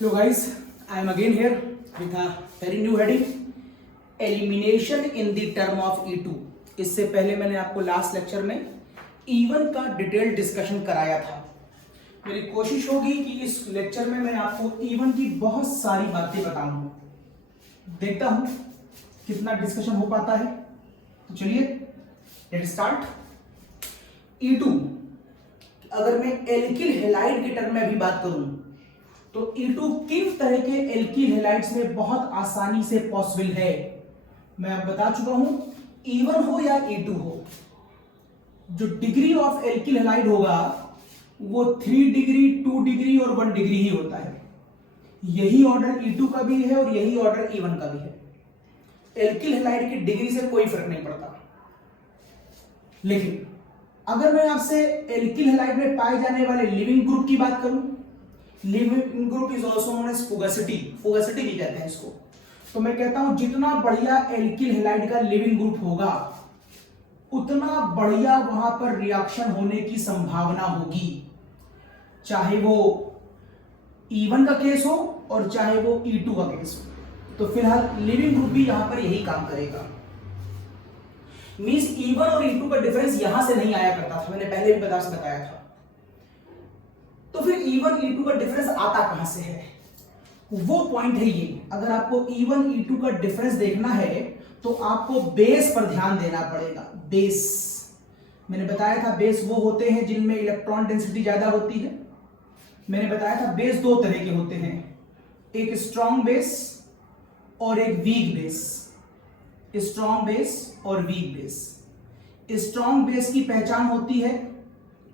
Hello guys, I am again here with a very new heading, elimination in the term of E2। इससे पहले मैंने आपको last lecture में E1 का detail discussion कराया था। मेरी कोशिश होगी कि इस लेक्चर में मैं आपको E1 की बहुत सारी बातें बताऊंगा। देखता हूं कितना डिस्कशन हो पाता है। तो चलिए लेट्स स्टार्ट। E2 अगर मैं एल्किल हैलाइड के टर्म में अभी बात करूं तो E2 किन तरह के एल्किल हैलाइड्स में बहुत आसानी से पॉसिबल है। मैं अब बता चुका हूं, E1 हो या E2 हो, जो डिग्री ऑफ एल्किल हैलाइड होगा वो 3 डिग्री, 2 डिग्री और 1 डिग्री ही होता है। यही ऑर्डर E2 का भी है और यही ऑर्डर E1 का भी है। एल्किल हैलाइड की डिग्री से कोई फर्क नहीं पड़ता। लेकिन अगर मैं आपसे एल्किल हैलाइड में पाए जाने वाले लिविंग ग्रुप की बात करूं, leaving group is also known as fugacity, fugacity भी कहते हैं इसको। तो मैं कहता हूं जितना बढ़िया एल्किल हैलाइड का लिविंग ग्रुप होगा उतना बढ़िया वहां पर रिएक्शन होने की संभावना होगी, चाहे वो E1 का केस हो और चाहे वो E2 का केस हो। तो फिलहाल लिविंग ग्रुप भी यहां पर यही काम करेगा। मींस E1 और E2 का डिफरेंस यहां से नहीं आया करता था, मैंने पहले भी बताया था। तो फिर E1 E2 का डिफरेंस आता कहां से है? वो पॉइंट है ये। अगर आपको E1 E2 का डिफरेंस देखना है तो आपको बेस पर ध्यान देना पड़ेगा। बेस मैंने बताया था, बेस वो होते हैं जिनमें इलेक्ट्रॉन डेंसिटी ज्यादा होती है। मैंने बताया था बेस दो तरह के होते हैं, एक स्ट्रॉन्ग बेस और एक वीक बेस। स्ट्रॉन्ग बेस और वीक बेस। स्ट्रॉन्ग बेस की पहचान होती है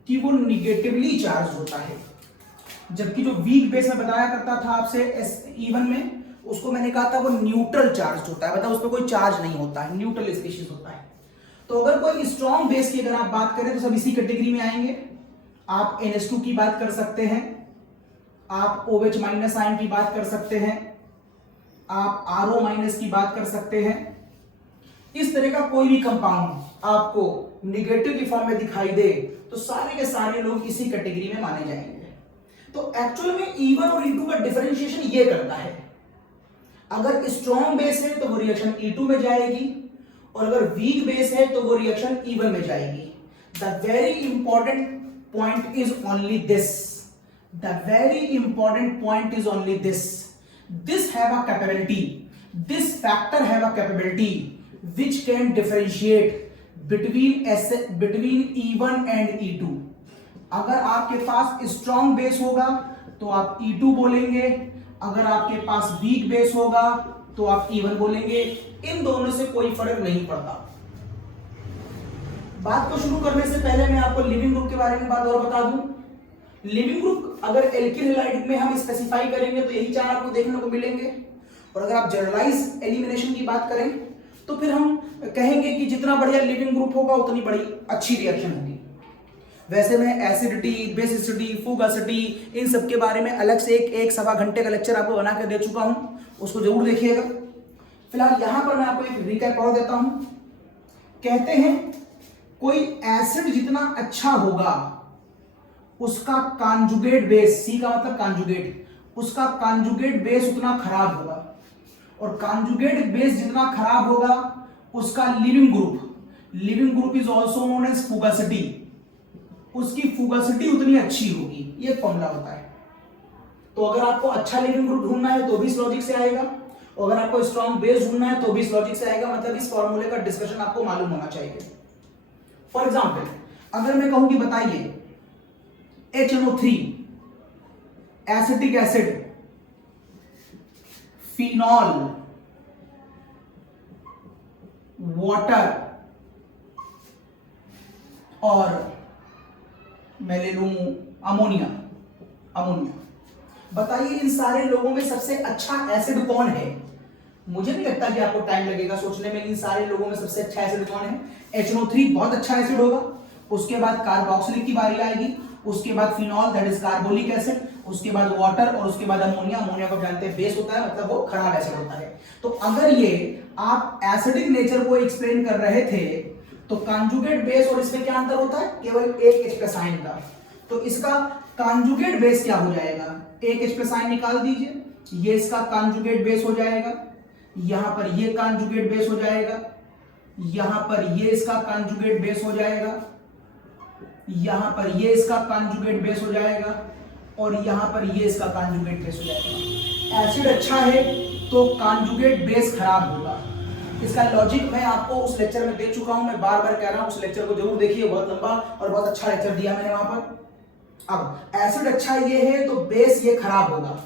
कि वो निगेटिवली चार्ज होता है, जबकि जो वीक बेस में बताया करता था आपसे E1 में, उसको मैंने कहा था वो न्यूट्रल चार्ज होता है। मतलब उस पर कोई चार्ज नहीं होता है, न्यूट्रल स्पीशीज होता है। तो अगर कोई स्ट्रॉन्ग बेस की अगर आप बात करें तो सब इसी कैटेगरी में आएंगे। आप NH2 की बात कर सकते हैं, आप OH माइनस आयन की बात कर सकते हैं, आप RO माइनस की बात कर सकते हैं। इस तरह का कोई भी कंपाउंड आपको निगेटिव की फॉर्म में दिखाई दे तो सारे के सारे लोग इसी कैटेगरी में माने जाएंगे। तो एक्चुअल में E1 और E2 का डिफरेंशिएशन ये करता है। अगर स्ट्रॉन्ग बेस है तो वो रिएक्शन E2 में जाएगी और अगर वीक बेस है तो वो रिएक्शन E1 में जाएगी। The very important point is only this, the very important point is only this, this have a capability, this factor have a capability which can differentiate between E1 and E2। अगर आपके पास strong base होगा तो आप E2 बोलेंगे, अगर आपके पास weak base होगा तो आप E1 बोलेंगे। इन दोनों से कोई फर्क नहीं पड़ता। बात को शुरू करने से पहले मैं आपको लिविंग ग्रुप के बारे में बात और बता दूं। लिविंग ग्रुप अगर एल्किल हैलाइड में हम स्पेसिफाई करेंगे तो यही चार आपको देखने को मिलेंगे, और अगर आप जनरलाइज एलिमिनेशन की बात करें तो फिर हम कहेंगे कि जितना बढ़िया लिविंग ग्रुप होगा उतनी बड़ी अच्छी रिएक्शन होगी। वैसे मैं एसिडिटी, बेसिसिटी, फुगासिटी इन सब के बारे में अलग से एक सवा घंटे का लेक्चर आपको बना कर दे चुका हूं, उसको जरूर देखिएगा। फिलहाल यहां पर मैं आपको एक रिकैप और देता हूं। कहते हैं कोई एसिड जितना अच्छा होगा उसका कॉन्जुगेट बेस, सी का मतलब कॉन्जुगेट, उसका कॉन्जुगेट बेस उतना खराब होगा, और कॉन्जुगेट बेस जितना खराब होगा उसका leaving group is also known as fugacity, उसकी फुगासिटी उतनी अच्छी होगी। ये फॉर्मूला होता है। तो अगर आपको अच्छा लिविंग ग्रुप ढूंढना है तो भी इस लॉजिक से आएगा, और अगर आपको स्ट्रॉन्ग बेस ढूंढना है तो भी इस लॉजिक से आएगा। मतलब इस फॉर्मूले का डिस्कशन आपको मालूम होना चाहिए। फॉर एग्जाम्पल अगर मैं कहूं कि बताइए HNO3 acetic acid, phenol, water और मैं ले लूं अमोनिया, बताइए इन सारे लोगों में सबसे अच्छा एसिड कौन है? मुझे नहीं लगता कि आपको टाइम लगेगा सोचने में इन सारे लोगों में सबसे अच्छा एसिड कौन है। HNO3 बहुत अच्छा एसिड होगा, उसके बाद कार्बोक्सिलिक की बारी आएगी, उसके बाद phenol that is carbolic acid, उसके बाद वाटर और उसके बाद अमोनिया को जानते हैं बेस होता है, मतलब वो खराब एसिड होता है। तो अगर ये आप एसिडिक नेचर को एक्सप्लेन कर रहे थे तो कॉन्जुगेट बेस और इसमें क्या अंतर होता है? केवल एक H+ आयन का। तो इसका कॉन्जुगेट बेस क्या हो जाएगा, एक H प्लस आयन निकाल दीजिए, ये इसका कॉन्जुगेट बेस हो जाएगा, यहां पर ये कॉन्जुगेट बेस हो जाएगा, यहां पर ये इसका कॉन्जुगेट बेस हो जाएगा, यहां पर ये इसका कॉन्जुगेट बेस हो जाएगा, और यहां पर ये इसका कॉन्जुगेट बेस हो जाएगा। एसिड अच्छा है तो कॉन्जुगेट बेस खराब होगा। इसका लॉजिक मैं आपको उस लेक्चर में दे चुका हूं, मैं बार बार कह रहा हूं उस लेक्चर को जरूर देखिए, बहुत लंबा और बहुत अच्छा लेक्चर दिया मैंने वहां पर। अब एसिड अच्छा ये है तो बेस ये खराब होगा,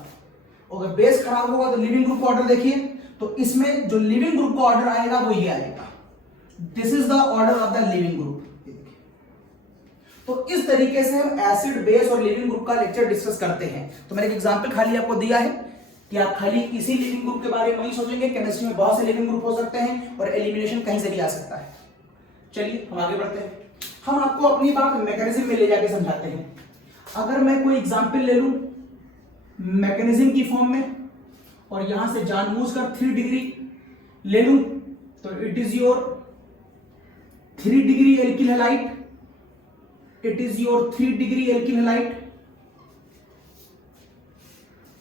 अगर बेस खराब होगा तो लिविंग ग्रुप का ऑर्डर देखिए, तो इसमें जो लिविंग ग्रुप का ऑर्डर आएगा वो ये आएगा, this is the order of the leaving group. तो इस तरीके से हम एसिड, बेस और लिविंग ग्रुप का लेक्चर डिस्कस करते हैं। तो मैंने एक एग्जांपल खाली आपको दिया है कि आप खाली इसी लिविंग ग्रुप के बारे में नहीं सोचेंगे, केमिस्ट्री में बहुत से लिविंग ग्रुप हो सकते हैं और एलिमिनेशन कहीं से भी आ सकता है। चलिए हम आगे बढ़ते हैं, हम आपको अपनी बात मैकेनिज्म में ले जाके समझाते हैं। अगर मैं कोई एग्जांपल ले लूं मैकेनिज्म की फॉर्म में और यहां से जानबूझकर 3 डिग्री ले लूं, तो it is your 3 degree alkyl halide, it is your 3 degree alkyl halide.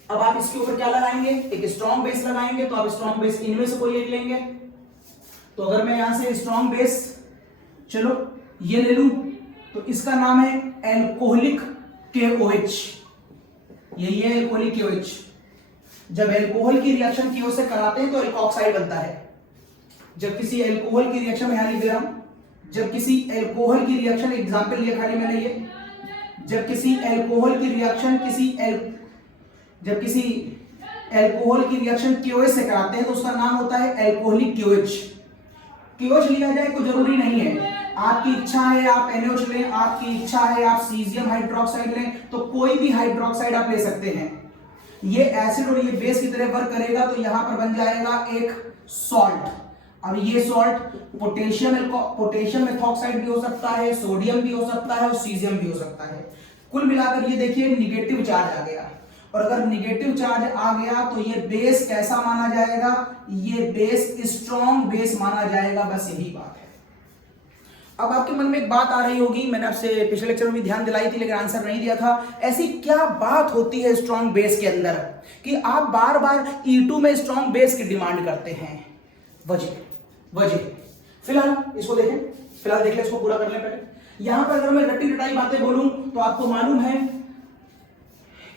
अब आप इसके ऊपर क्या लगाएंगे, एक स्ट्रॉन्ग बेस लगाएंगे, तो आप स्ट्रॉन्ग बेस इनमें से कोई एक लेंगे। तो अगर मैं यहां से स्ट्रॉन्ग बेस चलो ये ले लूं, तो इसका नाम है एल्कोहलिक KOH, यही है एल्कोहलिक KOH। जब एल्कोहल की रिएक्शन KO से कराते हैं तो एल्कोऑक्साइड बनता है। जब किसी एल्कोहल की रिएक्शन में यहां लिख दे रहा हूं, जब किसी एल्कोहल की रिएक्शन, एग्जांपल लिया खाली मैंने ये, जब किसी एल्कोहल की रिएक्शन जब किसी एल्कोहल की रिएक्शन KOH से कराते हैं तो उसका नाम होता है एल्कोहलिक KOH। KOH लिया जाए कोई जरूरी नहीं है, आपकी इच्छा है आप NaOH लें, आपकी इच्छा है आप सीजियम हाइड्रोक्साइड लें, तो कोई भी हाइड्रोक्साइड आप ले सकते हैं। ये एसिड और ये बेस की तरह वर्क करेगा, तो यहां पर बन जाएगा एक सॉल्ट। अब ये सॉल्ट पोटेशियम मेथॉक्साइड भी हो सकता है, सोडियम भी हो सकता है और सीजियम भी हो सकता है। कुल मिलाकर ये देखिए निगेटिव चार्ज आ गया, और अगर निगेटिव चार्ज आ गया तो ये बेस कैसा माना जाएगा, ये बेस स्ट्रॉन्ग बेस माना जाएगा, बस यही बात है। अब आपके मन में एक बात आ रही होगी, मैंने आपसे पिछले लेक्चर में भी ध्यान दिलाई थी लेकिन आंसर नहीं दिया था, ऐसी क्या बात होती है स्ट्रॉन्ग बेस के अंदर कि आप बार बार E2 में स्ट्रॉन्ग बेस की डिमांड करते हैं। वजह फिलहाल इसको देखें, फिलहाल देख ले, इसको पूरा कर ले पहले। यहां पर अगर मैं रट्टी रटाई बातें बोलूं तो आपको मालूम है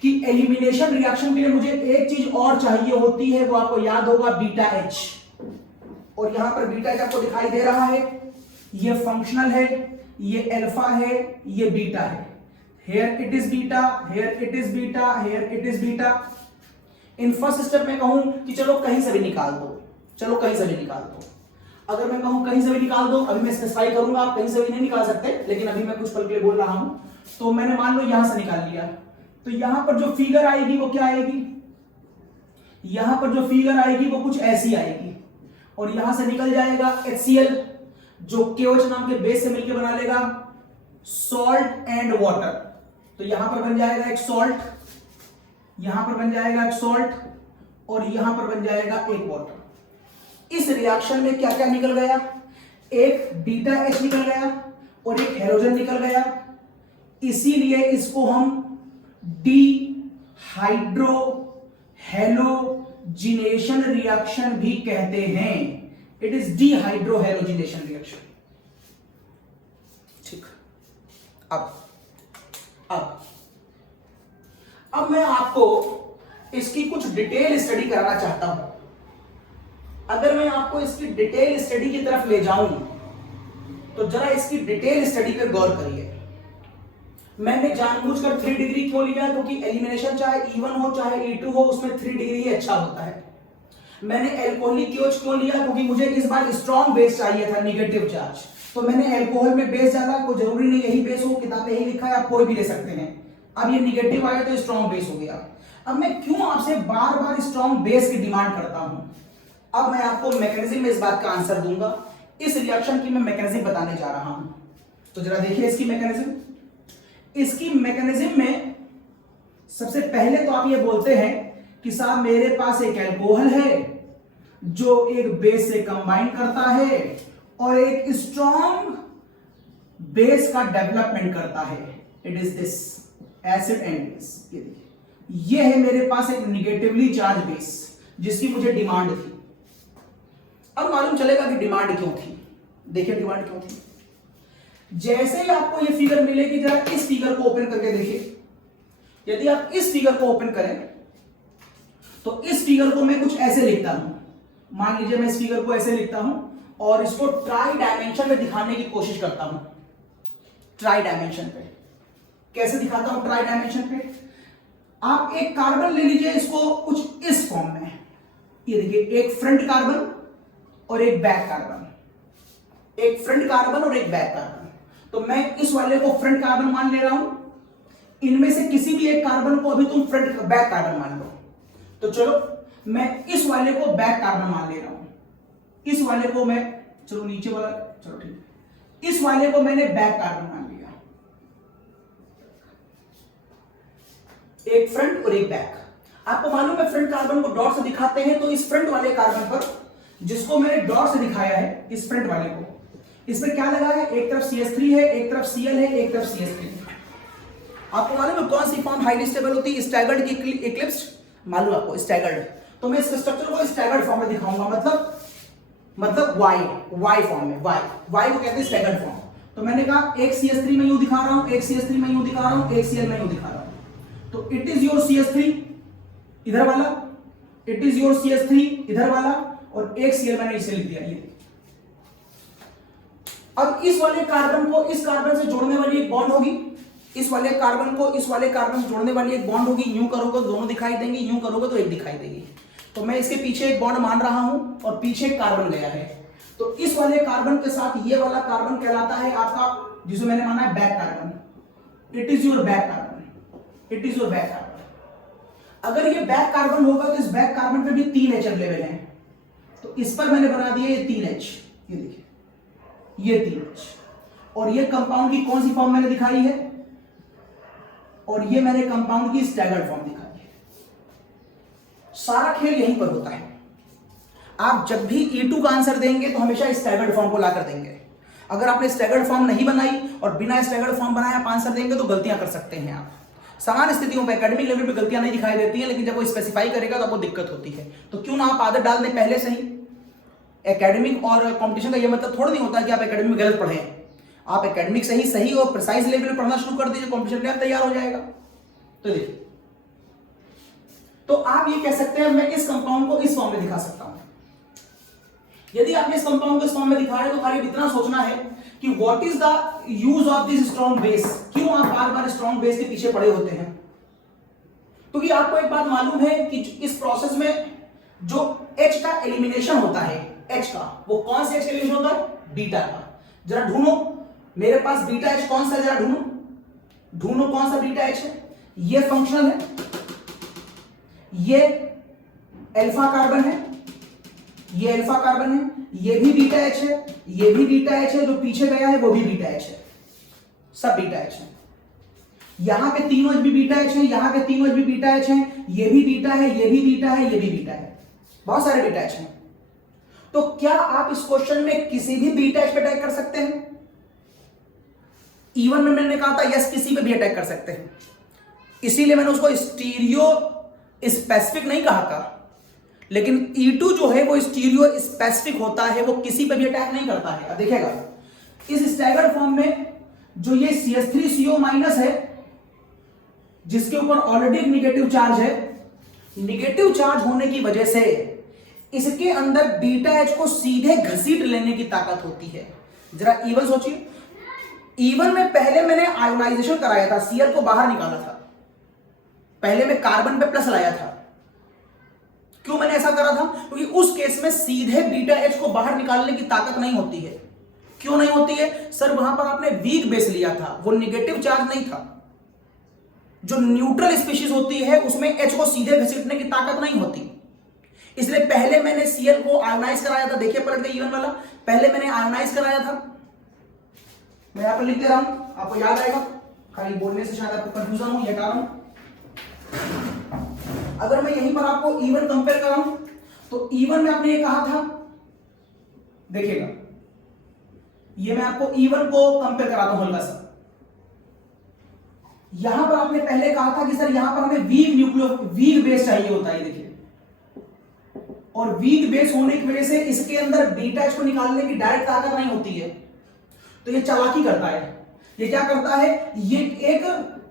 कि एलिमिनेशन रिएक्शन के लिए मुझे एक चीज और चाहिए होती है, वो आपको याद होगा बीटा H, और यहां पर बीटा H आपको दिखाई दे रहा है, ये फंक्शनल है, ये अल्फा है, ये बीटा है। Here it is beta, here it is beta, here it is beta. In first step में कहूं कि चलो कहीं से भी निकाल दो, चलो कहीं से भी निकाल दो, अगर मैं कहूं कहीं से भी निकाल दो, अभी मैं स्पेसिफाई करूंगा, आप कहीं से भी नहीं निकाल सकते, लेकिन अभी मैं कुछ पल के लिए बोल रहा हूं। तो मैंने मान लो यहां से निकाल लिया, तो यहां पर जो फिगर आएगी वो क्या आएगी, यहां पर जो फिगर आएगी वो कुछ ऐसी आएगी, और यहां से निकल जाएगा HCl जो KOH नाम के बेस से मिलकर बना लेगा सॉल्ट एंड वाटर। तो यहां पर बन जाएगा एक सॉल्ट, यहां पर बन जाएगा एक सॉल्ट, और यहां पर बन जाएगा एक वाटर। इस रिएक्शन में क्या क्या निकल गया, एक बीटा H निकल गया और एक हेलोजन निकल गया, इसीलिए इसको हम डिहाइड्रो हेलोजिनेशन रिएक्शन भी कहते हैं। It is dehydro halogenation reaction. ठीक, अब मैं आपको इसकी कुछ डिटेल स्टडी कराना चाहता हूं। अगर मैं आपको इसकी डिटेल स्टडी की तरफ ले जाऊं तो जरा इसकी डिटेल स्टडी पर गौर करिए। मैंने जानबूझकर 3 डिग्री क्यों लिया, क्योंकि एलिमिनेशन चाहे E1 हो चाहे E2 हो, उसमें 3 डिग्री ही अच्छा होता है। मैंने एल्कोहलिक KOH क्यों लिया, क्योंकि मुझे इस बार स्ट्रॉन्ग बेस चाहिए था, नेगेटिव चार्ज, तो मैंने एल्कोहल में बेस डाला। कोई जरूरी नहीं यही बेस हो, किताब में यही लिखा है, आप कोई भी ले सकते हैं। अब ये निगेटिव आया तो स्ट्रॉन्ग बेस हो गया। अब मैं क्यों आपसे बार बार स्ट्रॉन्ग बेस की डिमांड करता हूं, अब मैं आपको मैकेनिज्म में इस बात का आंसर दूंगा। इस रिएक्शन की मैं मैकेनिज्म बताने जा रहा हूं, तो जरा देखिए इसकी मैकेनिज्म। इसकी मैकेनिज्म में सबसे पहले तो आप ये बोलते हैं कि साहब मेरे पास एक अल्कोहल है जो एक बेस से कंबाइन करता है और एक स्ट्रॉन्ग बेस का डेवलपमेंट करता है। It is this acid and base. ये देखिए, ये है मेरे पास एक निगेटिवली चार्ज बेस जिसकी मुझे डिमांड थी। अब मालूम चलेगा कि डिमांड क्यों थी। देखिए डिमांड क्यों थी। जैसे ही आपको ये फिगर मिलेगी, जरा इस फिगर को ओपन करके देखिए। यदि आप इस फिगर को ओपन करें तो इस फिगर को मैं कुछ ऐसे लिखता हूं। मान लीजिए मैं इस फिगर को ऐसे लिखता हूं और इसको ट्राई डायमेंशन में दिखाने की कोशिश करता हूं। ट्राई डायमेंशन पे कैसे दिखाता हूं? ट्राई डायमेंशन पे आप एक कार्बन ले लीजिए, इसको कुछ इस फॉर्म में। ये देखिए, एक फ्रंट कार्बन और एक बैक कार्बन, एक फ्रंट कार्बन और एक बैक कार्बन। तो मैं इस वाले को फ्रंट कार्बन मान ले रहा हूं। इनमें से किसी भी एक कार्बन को अभी तुम फ्रंट बैक कार्बन मान लो। तो चलो मैं इस वाले को बैक कार्बन मान ले रहा हूं, इस वाले को मैं, चलो नीचे वाला, चलो ठीक है, इस वाले को मैंने बैक कार्बन मान लिया। एक फ्रंट और एक बैक। आपको मालूम है फ्रंट कार्बन को डॉट से दिखाते हैं, तो इस फ्रंट वाले कार्बन पर, जिसको मैंने डॉट से दिखाया है, इस फ्रंट वाले को, इसमें क्या लगा है? एक तरफ CH3 है, एक तरफ Cl है, एक तरफ CH3। आपको मालूम है कौन सी फॉर्म हाईली स्टेबल होती है? स्टैगर्ड की इक्लिप्स्ड। मालूम आपको स्टैगर्ड। तो मैं इस स्ट्रक्चर को स्टैगर्ड फॉर्म में दिखाऊंगा, मतलब वाई फॉर्म में। वाई को कहते हैं स्टैगर्ड फॉर्म। तो मैंने कहा एक CH3 में यूं दिखा रहा हूं, एक CH3 में यूं दिखा रहा हूं, एक Cl में यूं दिखा रहा हूं। तो इट इज योर CH3 इधर वाला, इट इज योर CH3 इधर वाला, और एक Cl मैंने इसे लिख दिया। ये अब इस वाले कार्बन को इस कार्बन से जोड़ने वाली एक बॉन्ड होगी, इस वाले कार्बन को इस वाले कार्बन से जोड़ने वाली एक बॉन्ड होगी। यूं करोगे तो दोनों दिखाई देंगी, यूं करोगे तो एक दिखाई देगी। तो मैं इसके पीछे एक बॉन्ड मान रहा हूं और पीछे कार्बन गया है। तो इस वाले कार्बन के साथ ये वाला कार्बन कहलाता है आपका, जिसे मैंने माना है back carbon. It is your back carbon, it is your back carbon. अगर ये बैक कार्बन होगा तो इस बैक कार्बन पे भी 3 H अवेलेबल हैं। तो इस पर मैंने बना दिया ये 3 H। ये देखिए, ये 3 H। और ये कंपाउंड की कौन सी फॉर्म मैंने दिखाई है? और ये मैंने कंपाउंड की स्टैगर्ड फॉर्म दिखाई है। सारा खेल यहीं पर होता है। आप जब भी E2 का आंसर देंगे तो हमेशा स्टैगर्ड फॉर्म को लाकर देंगे। अगर आपने स्टैगर्ड फॉर्म नहीं बनाई और बिना स्टैगर्ड फॉर्म बनाए आप आंसर देंगे तो गलतियां कर सकते हैं आप। समान स्थितियों पर एकेडमिक लेवल पे गलतियां नहीं दिखाई देती हैं, लेकिन जब वो स्पेसिफाई करेगा तो आपको दिक्कत होती है। तो क्यों ना आप आदत डाल दें पहले से ही। एकेडमिक और कंपटीशन का ये मतलब थोड़ा नहीं होता कि आप एकेडमिक में गलत पढ़ें। आप एकेडमिक से ही सही और प्रिसाइज लेवल में पढ़ना शुरू कर दीजिए, कंपटीशन के लिए तैयार हो जाएगा। तो देखिए, तो आप ये कह सकते हैं मैं इस कंपाउंड को इस फॉर्म में दिखा सकता हूं। यदि आपने इस कंपाउंड को इस फॉर्म में दिखाया तो खाली इतना सोचना है कि what is the use of this strong base. क्यों आप बार बार स्ट्रॉन्ग बेस के पीछे पड़े होते हैं? क्योंकि आपको एक बात मालूम है कि इस प्रोसेस में जो H का एलिमिनेशन होता है, H का, वो कौन से H का एलिमिनेशन होता है? बीटा का। जरा ढूंढो मेरे पास बीटा H कौन सा, जरा ढूंढो कौन सा बीटा H है। ये फंक्शनल है, ये अल्फा कार्बन है, ये अल्फा कार्बन है, ये भी बीटा H है, ये भी बीटा H है, जो पीछे गया है वो भी बीटा H है, सब बीटा H है। यहां के तीनों H भी बीटा H है, यहां के तीनों H भी बीटा H है, ये भी बीटा है, ये भी बीटा है, ये भी बीटा है, बहुत सारे बीटा H हैं। तो क्या आप इस क्वेश्चन में किसी भी बीटा H पे अटैक कर सकते हैं? E1 में मैंने कहा था यस, किसी पे भी अटैक कर सकते हैं, इसीलिए मैंने उसको स्टीरियो स्पेसिफिक नहीं कहा था। लेकिन E2 जो है वो स्टीरियो स्पेसिफिक होता है, वो किसी पे भी अटैक नहीं करता है। अब देखिएगा इस स्टैगर्ड फॉर्म में जो ये CH3CO माइनस है, जिसके ऊपर ऑलरेडी निगेटिव चार्ज है, निगेटिव चार्ज होने की वजह से इसके अंदर बीटा H को सीधे घसीट लेने की ताकत होती है। जरा E1 सोचिए, E1 में पहले मैंने आयोनाइजेशन कराया था, Cl को बाहर निकाला था, पहले मैं कार्बन पे प्लस लाया था। क्यों मैंने ऐसा करा था? क्योंकि उस केस में सीधे बीटा H को बाहर निकालने की ताकत नहीं होती है। क्यों नहीं होती है सर? वहां पर आपने वीक बेस लिया था, वो निगेटिव चार्ज नहीं था। जो न्यूट्रल स्पीशीज होती है उसमें H को सीधे घसीटने की ताकत नहीं होती, इसलिए पहले मैंने Cl को आयोनाइज कराया था। देखिए पलट गई E1 वाला, पहले मैंने आयोनाइज कराया था। मैं यहां पर लिख दे रहा हूं, आपको याद आएगा, खाली बोलने से शायद आपको कंफ्यूजन हो, ये कारण। अगर मैं यहीं पर आपको E1 कंपेयर कराऊं तो E1 में आपने ये कहा था, देखिएगा ये मैं आपको E1 को कंपेयर कराता हूं हल्का सा। यहां पर आपने पहले कहा था कि सर यहां पर हमें वीक बेस चाहिए होता है, देखिए, और वीक बेस होने की वजह से इसके अंदर बीटा एच को निकालने की डायरेक्ट ताकत नहीं होती है, तो ये चालाकी करता है। ये क्या करता है, ये एक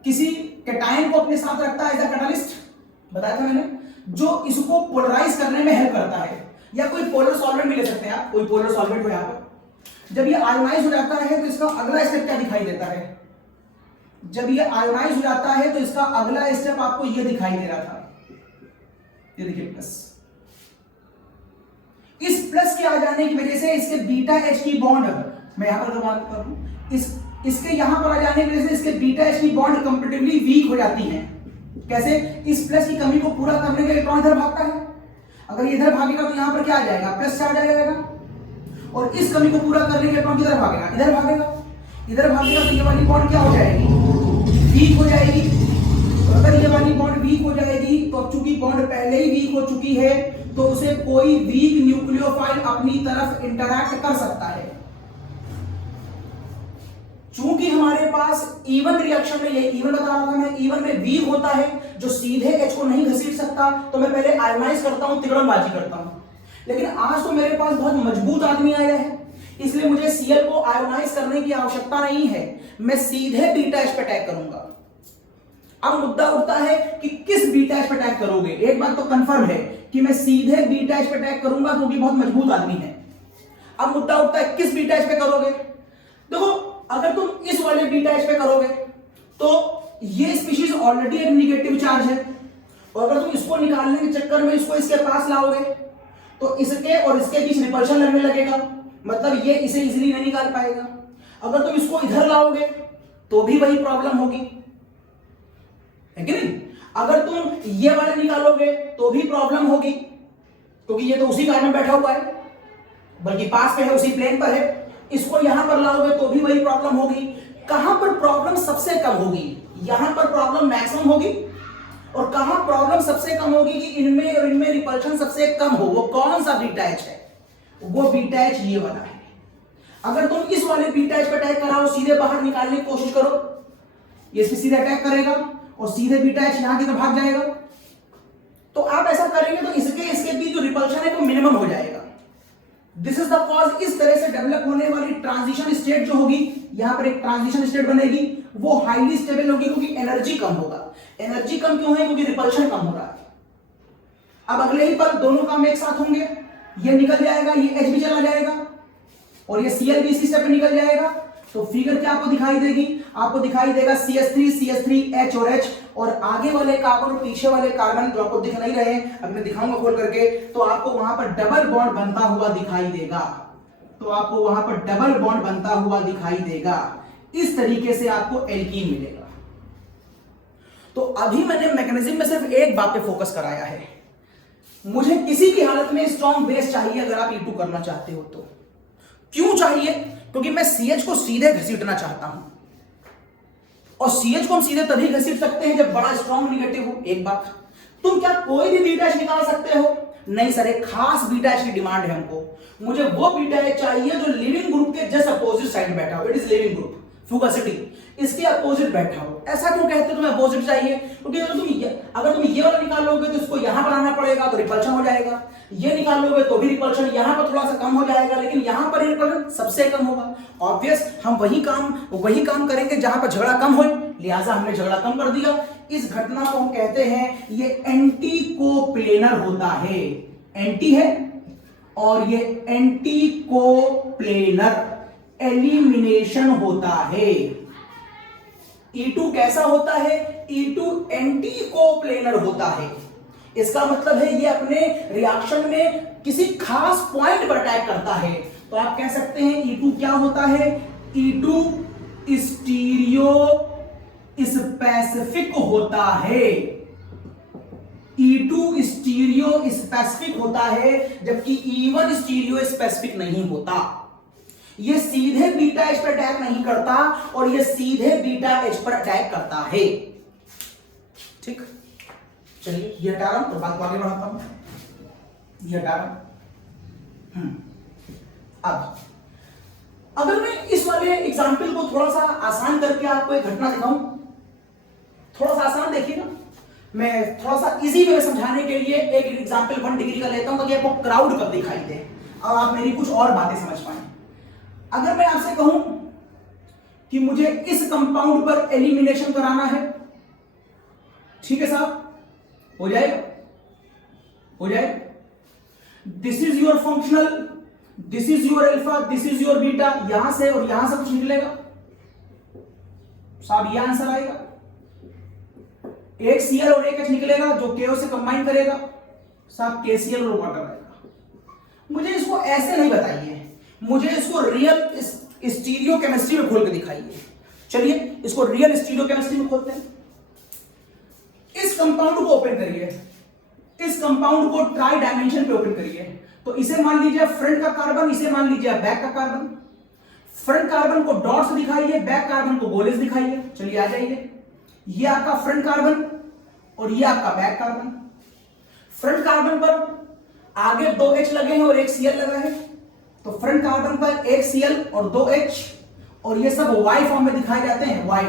किसी कैटायन को अपने साथ रखता है एज अ कैटालिस्ट, बताया था मैंने, जो इसको पोलराइज करने में हेल्प करता है। या कोई पोलर सॉल्वेंट भी ले सकते हैं आप, कोई पोलर सॉल्वेंट हो यहां पर, जब ये आयोनाइज हो जाता है तो इसका अगला स्टेप क्या दिखाई देता है, जब ये आयोनाइज हो जाता है तो इसका अगला स्टेप आपको ये दिखाई दे रहा था, ये देखिए प्लस। इस प्लस के आ जाने की वजह से इसके बीटा एच की बॉन्ड, मैं यहां पर बात कर रहा हूं, इसके यहां पर आ जाने की वजह से इसके बीटा एच की बॉन्ड कंपैरेटिवली वीक हो जाती है। कैसे, इस प्लस की कमी को पूरा करने के लिए इलेक्ट्रॉन इधर भागता है, अगर इधर भागेगा तो यहां पर क्या आ जाएगा, प्लस चार्ज आ जाएगा, और इस कमी को पूरा करने के लिए इलेक्ट्रॉन किधर भागेगा, इधर भागेगा, इधर भागेगा तो ये वाली बॉन्ड क्या हो जाएगी, वीक हो जाएगी। तो अगर ये वाली बॉन्ड वीक हो जाएगी तो अब चूंकि बॉन्ड पहले ही वीक हो चुकी है तो उसे कोई वीक न्यूक्लियोफाइल अपनी तरफ इंटरैक्ट कर सकता है। चूंकि हमारे पास इवन रिएक्शन में, ये इवन बता रहा था मैं, इवन में वीक होता है जो सीधे एच को नहीं घसीट सकता, तो मैं पहले आयोनाइज करता हूं, तिगड़मबाजी करता हूं। लेकिन आज तो मेरे पास बहुत मजबूत आदमी आया है, इसलिए मुझे Cl को आयोनाइज करने की आवश्यकता नहीं है, मैं सीधे बीटा एच पे अटैक करूंगा। अब मुद्दा उठता है कि किस बीटा एच पे अटैक करोगे। एक बात तो कंफर्म है कि मैं सीधे बीटा एच पे अटैक करूंगा क्योंकि बहुत मजबूत आदमी है। अब मुद्दा उठता है किस बीटा एच पे करोगे। देखो, अगर तुम इस वाले बीटा एच पे करोगे तो ये स्पीशीज ऑलरेडी एक निगेटिव चार्ज है, और अगर तुम इसको निकालने के चक्कर में इसको इसके पास लाओगे तो इसके और इसके बीच रिपल्शन लगने लगेगा, मतलब ये इसे इजीली नहीं निकाल पाएगा। अगर तुम इसको इधर लाओगे तो भी वही प्रॉब्लम होगी, है कि नहीं। अगर तुम ये वाले निकालोगे तो भी प्रॉब्लम होगी, क्योंकि ये तो उसी कार में बैठा हुआ है, बल्कि पास में है, उसी प्लेन पर है। इसको यहां पर लाओगे तो भी वही प्रॉब्लम होगी। कहां पर प्रॉब्लम सबसे कम होगी, यहां पर प्रॉब्लम मैक्सिमम होगी। और कहां प्रॉब्लम सबसे कम होगी कि इनमें और इनमें रिपल्शन सबसे कम हो, वो कौन सा बीटा एच है, वो बीटा एच ये वाला है। अगर तुम इस वाले बीटा एच पे अटैक कराओ, सीधे बाहर निकालने की कोशिश करो, ये इस पे सीधे अटैक करेगा और सीधे बीटा एच यहां की तरफ भाग जाएगा। तो आप ऐसा करेंगे तो इसके बीच जो रिपल्शन है वो मिनिमम हो जाएगा। This is the cause. इस तरह से डेवलप होने वाली ट्रांजिशन स्टेट जो होगी, यहां पर एक ट्रांजिशन स्टेट बनेगी, वो हाईली स्टेबल होगी क्योंकि एनर्जी कम होगा। एनर्जी कम क्यों है, क्योंकि रिपल्शन कम हो रहा है। अब अगले ही पल दोनों काम एक साथ होंगे, ये निकल जाएगा, ये H भी चला जाएगा और ये Cl भी इसी स्टेप पे निकल जाएगा। तो फिगर क्या आपको दिखाई देगी, आपको दिखाई देगा CH3 H और H, और आगे वाले कार्बन और पीछे वाले कार्बन जो आपको दिख नहीं रहे हैं, अब मैं दिखाऊंगा खोल करके, तो आपको वहां पर डबल बॉन्ड बनता हुआ दिखाई देगा। तो आपको वहां पर डबल बॉन्ड बनता हुआ दिखाई देगा। इस तरीके से आपको एल्कीन मिलेगा। तो अभी मैंने मैकेनिज्म में सिर्फ एक बात पे फोकस कराया है। मुझे किसी भी हालत में स्ट्रॉन्ग बेस चाहिए अगर आप E2 करना चाहते हो तो। क्यों चाहिए, क्योंकि मैं CH को सीधे घसीटना चाहता हूं, और CH को हम सीधे तभी घसीट सकते हैं जब बड़ा स्ट्रॉन्ग निगेटिव हो। एक बात, तुम क्या कोई भी बीटा एच निकाल सकते हो? नहीं सर, एक खास बीटा एच की डिमांड है हमको। मुझे वो बीटा एच चाहिए जो लिविंग ग्रुप के जस्ट अपोजिट साइड बैठा हो। इट इज लिविंग ग्रुप, फुगासिटी इसके अपोजिट बैठा हो। ऐसा क्यों कहते हो तुम्हें अपोजिट चाहिए? क्योंकि अगर तुम ये वाला निकालोगे तो इसको यहां पर आना पड़ेगा तो रिपल्शन हो जाएगा, ये निकाल लोगे तो भी रिपल्शन यहां पर थोड़ा सा कम हो जाएगा, लेकिन यहां पर रिपल्शन सबसे कम होगा। ऑब्वियस, हम वही काम करेंगे जहां पर झगड़ा कम हो, लिहाजा हमने झगड़ा कम कर दिया। इस घटना को हम कहते हैं ये एंटी कोप्लेनर होता है। एंटी है और ये एंटी कोप्लेनर एलिमिनेशन होता है। E2 कैसा होता है? E2 एंटी कोप्लेनर होता है। इसका मतलब है ये अपने रिएक्शन में किसी खास पॉइंट पर अटैक करता है। तो आप कह सकते हैं E2 क्या होता है? E2 स्टीरियो स्पेसिफिक होता है। E2 स्टीरियो स्पेसिफिक होता है, जबकि E1 स्टीरियो स्पेसिफिक नहीं होता। ये सीधे बीटा एच पर अटैक नहीं करता और ये सीधे बीटा एच पर अटैक करता है। ठीक, चलिए ये हटा रहा हूं तो बात को आगे बढ़ाता हूं। ये हटा रहा हूं। अब अगर मैं इस वाले एग्जाम्पल को थोड़ा सा आसान करके आपको एक घटना दिखाऊं, थोड़ा सा आसान देखिए ना, मैं थोड़ा सा इजी वे में समझाने के लिए एक एग्जांपल 1 डिग्री का लेता हूं ताकि आपको क्राउड कब दिखाई दे और आप मेरी कुछ और बातें समझ पाए। अगर मैं आपसे कहूं कि मुझे इस कंपाउंड पर एलिमिनेशन कराना है, ठीक है साहब, हो जाएगा, हो जाएगा। This is your functional, this is your alpha, this is your beta, यहां से और यहां से कुछ निकलेगा साहब, ये आंसर आएगा। एक Cl और एक H निकलेगा जो KO से कंबाइन करेगा साहब, KCl और वाटर आएगा। मुझे इसको ऐसे नहीं बताइए, मुझे इसको रियल स्टीरियो केमिस्ट्री में खोल के दिखाइए। चलिए इसको रियल स्टीरियो केमिस्ट्री में खोलते हैं। इस कंपाउंड को ओपन करिए, इस कंपाउंड को ट्राई डायमेंशन पे ओपन करिए। तो इसे मान लीजिए फ्रंट का कार्बन, इसे मान लीजिए बैक का carbon. Front carbon co dot से दिखाइए, बैक कार्बन को गोले से दिखाइए। चलिए आ जाइए, ये आपका फ्रंट कार्बन और ये आपका बैक कार्बन। फ्रंट कार्बन पर आगे 2 H लगे हैं और एक Cl लगा है, तो फ्रंट कार्बन पर एक Cl और 2 H, और ये सब Y फॉर्म में दिखाए जाते हैं। Y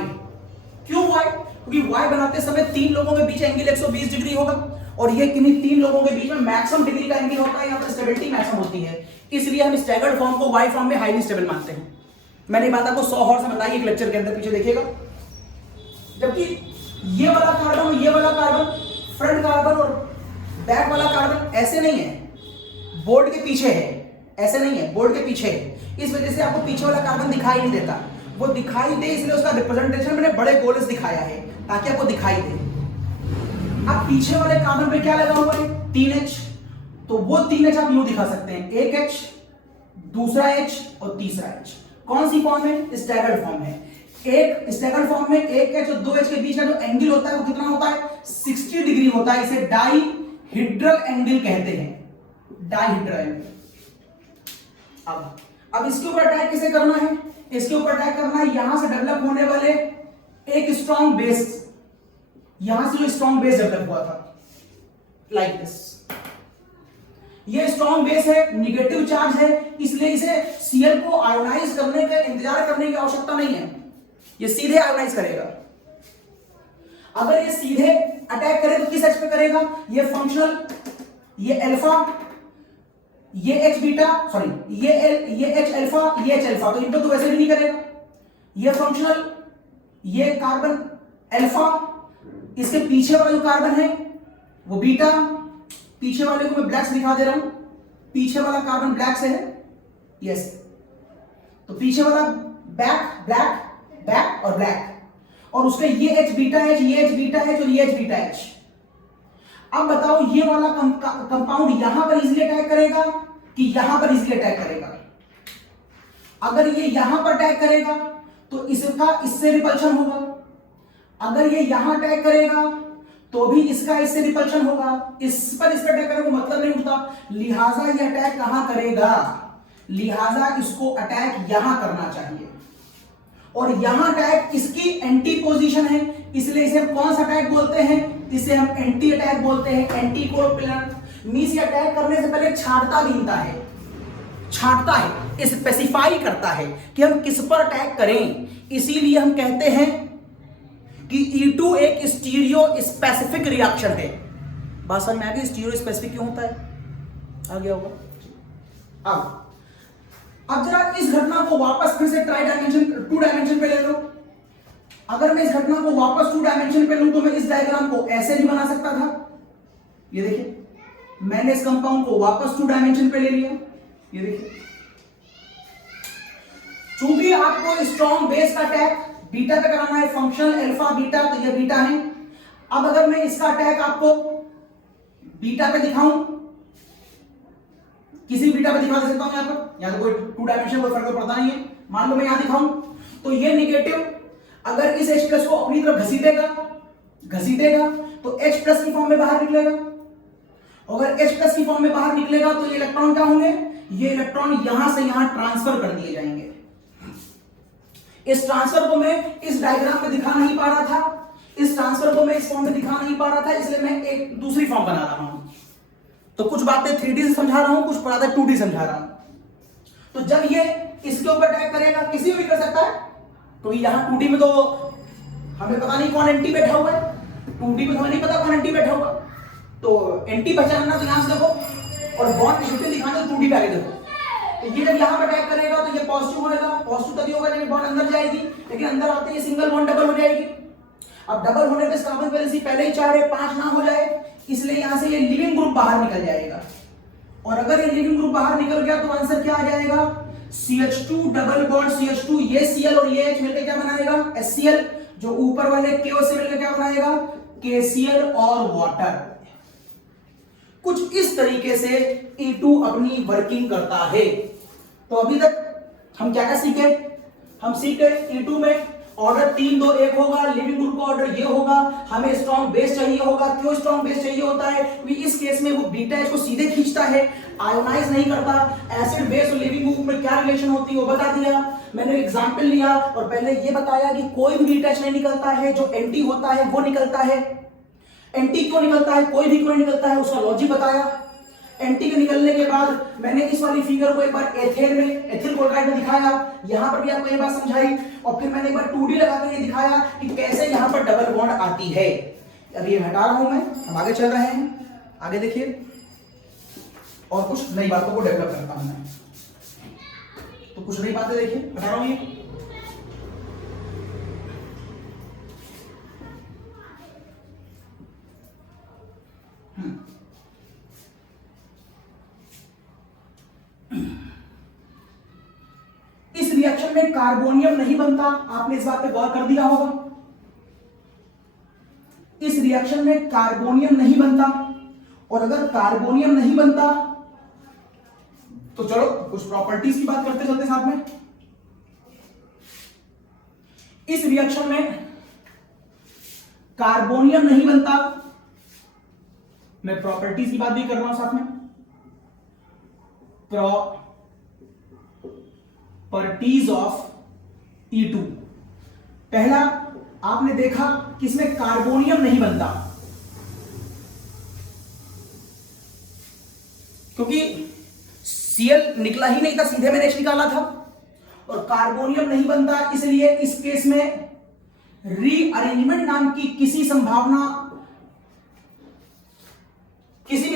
क्यों Y? क्योंकि Y बनाते समय 3 लोगों के बीच एंगल 120 डिग्री होगा और ये किन्हीं 3 लोगों के बीच में मैक्सिमम डिग्री का एंगल होता है, यहाँ पर स्टेबिलिटी मैक्सिमम होती है, इसलिए हम स्टैगर्ड फॉर्म को Y फॉर्म में हाईली स्टेबल मानते हैं। मैंने बात आपको 100 और से बताई एक लेक्चर के अंदर, पीछे देखिएगा। जबकि ये वाला कार्बन और ये वाला कार्बन, फ्रंट कार्बन और बैक वाला कार्बन ऐसे नहीं है, बोर्ड के पीछे है, ऐसे नहीं है, बोर्ड के पीछे है। इस वजह से आपको पीछे वाला कार्बन दिखाई नहीं देता, वो दिखाई दे इसलिए उसका रिप्रेजेंटेशन मैंने बड़े गोले से दिखाया है ताकि आपको दिखाई दे। अब पीछे वाले कार्बन पे क्या लगा हुआ है? 3H, तो वो 3H आप यूं दिखा सकते हैं, एक H, दूसरा H और तीसरा H। कौन सी फॉर्म है? स्टैगर्ड फॉर्म है। एक स्टैगर्ड फॉर्म में एक H और 2H के बीच का जो एंगल होता है वो कितना होता है? 60 डिग्री होता है। इसे डाइहेड्रल एंगल कहते हैं, डाइहेड्रल एंगल। अब इसके ऊपर अटैक किसे करना है? इसके ऊपर अटैक करना है यहां से डेवलप होने वाले एक स्ट्रॉन्ग बेस, यहां से जो स्ट्रॉन्ग बेस डेवलप हुआ था, लाइक दिस। ये स्ट्रॉन्ग बेस है, निगेटिव चार्ज है, इसलिए इसे Cl को आयोनाइज करने का इंतजार करने की आवश्यकता नहीं है, ये सीधे आयोनाइज करेगा। अगर ये सीधे अटैक करे तो किस H पे करेगा? ये फंक्शनल, ये अल्फा, ये H बीटा, सॉरी ये H अल्फा, ये H अल्फा, तो इन पे तो वैसे भी नहीं करेगा। ये फंक्शनल, ये कार्बन अल्फा, इसके पीछे वाला जो कार्बन है वो बीटा, पीछे वाले को मैं ब्लैक से दिखा दे रहा हूं, पीछे वाला कार्बन ब्लैक से है, यस, तो पीछे वाला बैक, ब्लैक, बैक और ब्लैक, और उसके ये H बीटा H, ये H बीटा H और ये H बीटा H। अब बताओ ये वाला कंपाउंड यहां पर इजीली अटैक करेगा कि यहां पर इजीली अटैक करेगा? अगर ये यहां पर अटैक करेगा तो इसका इससे रिपल्शन होगा, अगर ये यहां अटैक करेगा तो भी इसका इससे रिपल्शन होगा, इस पर अटैक करने का मतलब नहीं उठता, लिहाजा ये अटैक कहां करेगा? लिहाजा इसको अटैक यहां करना चाहिए, और यहां अटैक इसकी एंटी पोजीशन है, इसलिए इसे हम कौन सा अटैक बोलते हैं? इसे हम एंटी अटैक बोलते हैं, एंटी कोवैलेंट। मींस ये अटैक करने से पहले छांटता बीनता है, छांटता है, स्पेसिफाई करता है कि हम किस पर अटैक करें। इसीलिए हम कहते हैं कि E2 एक स्टीरियो स्पेसिफिक रिएक्शन है। बात समझ में आ गई? स्टीरियो स्पेसिफिक क्यों होता है? आ गया होगा। अब जरा इस घटना को वापस फिर से ट्राई डायमेंशन, 2 डायमेंशन पे ले लो। अगर मैं इस घटना को वापस 2 डायमेंशन पे लूं तो मैं इस डायग्राम को ऐसे भी बना सकता था। ये देखिए, मैंने इस कंपाउंड को वापस 2 डायमेंशन पे ले लिया। ये देखिए, चूंकि आपको स्ट्रॉन्ग बेस का अटैक बीटा पे कराना है, फंक्शनल अल्फा बीटा, तो ये बीटा है। अब अगर मैं इसका अटैक आपको बीटा पे दिखाऊं, किसी बीटा पे दिखा सकता हूं, यहां तो कोई 2 डायमेंशन कोई फर्क पड़ता नहीं है। मान लो मैं यहां दिखाऊं तो ये नेगेटिव अगर इस H प्लस को अपनी तरफ घसीटेगा तो H प्लस की फॉर्म में बाहर निकलेगा। अगर H प्लस की फॉर्म में बाहर निकलेगा तो ये इलेक्ट्रॉन क्या होंगे? ये इलेक्ट्रॉन यहां से यहां ट्रांसफर कर दिए जाएंगे। इस ट्रांसफर को मैं इस डायग्राम में दिखा नहीं पा रहा था, इस ट्रांसफर को मैं इस फॉर्म में दिखा नहीं पा रहा था, इसलिए मैं एक दूसरी फॉर्म बना रहा हूं। तो कुछ बातें 3D से समझा रहा हूं, कुछ बातें 2D समझा रहा हूं। तो जब ये इसके ऊपर अटैक करेगा, किसी भी कर सकता है, तो यहां 2D में तो हमें पता नहीं कौन एंटी बैठा हुआ है, 2D में हमें नहीं पता कौन एंटी बैठा हुआ, तो एंटी पहचानना तो यहां से देखो, और बॉन्ड की शिफ्टिंग दिखाना तो 2D पे आगे देखो। तो ये जब यहाँ पर अटैक करेगा तो ये पॉजिटिव होगा, पॉजिटिव तभी होगा जब बॉन्ड अंदर जाएगी, लेकिन अंदर आते ही सिंगल बॉन्ड डबल हो जाएगी। अब डबल होने पे कार्बन वैलेंसी पहले ही 4 है, 5 ना हो जाए, इसलिए यहां से ये लिविंग ग्रुप बाहर निकल जाएगा। और अगर ये लिविंग ग्रुप बाहर निकल गया तो आंसर क्या आ जाएगा, CH2 डबल बॉन्ड CH2, ये Cl और ये H मिलकर क्या बनाएगा, HCl, जो ऊपर वाले KO से मिलकर क्या बनाएगा, KCl और वाटर। कुछ इस तरीके से E2 अपनी वर्किंग करता है। तो अभी तक हम क्या क्या सीखे, हम सीखे E2 में ऑर्डर 3 2 1 होगा, लिविंग ग्रुप का ऑर्डर ये होगा, हमें स्ट्रॉन्ग बेस चाहिए होगा। क्यों स्ट्रॉन्ग बेस चाहिए होता है, क्योंकि इस केस में वो बीटा एच को सीधे खींचता है, आयोनाइज नहीं करता। एसिड बेस और लिविंग ग्रुप में क्या रिलेशन होती है वो बता दिया मैंने, एग्जांपल लिया, और पहले ये बताया कि कोई भी बीटा एच नहीं निकलता है, जो एंटी होता है वो निकलता है। एंटी क्यों निकलता है, कोई भी क्यों नहीं निकलता है, उसका लॉजिक बताया। एंटी के निकलने के बाद मैंने इस वाली फिगर को एक बार एथेन में, एथिल क्लोराइड में दिखाया, यहां पर भी आपको ये बात समझाई, और फिर मैंने एक बार 2D लगा के ये दिखाया कि कैसे यहां पर डबल बॉन्ड आती है। अब ये हटा रहा हूं मैं, हम आगे चल रहे हैं, आगे देखिए, और कुछ नई बातों को डेवलप करता हूं मैं। तो कुछ नई बातें देखिए, हटा रहा हूं ये। इस रिएक्शन में कार्बोनियम नहीं बनता, आपने इस बात पे गौर कर दिया होगा। इस रिएक्शन में कार्बोनियम नहीं बनता, और अगर कार्बोनियम नहीं बनता तो चलो कुछ प्रॉपर्टीज की बात करते चलते साथ में। इस रिएक्शन में कार्बोनियम नहीं बनता, मैं प्रॉपर्टीज की बात भी कर रहा हूं साथ में। प्रॉपर्टीज ऑफ E2, पहला आपने देखा कि इसमें कार्बोनियम नहीं बनता, क्योंकि Cl निकला ही नहीं था, सीधे मैंने H निकाला था, और कार्बोनियम नहीं बनता, इसलिए इस केस में रीअरेंजमेंट नाम की किसी भी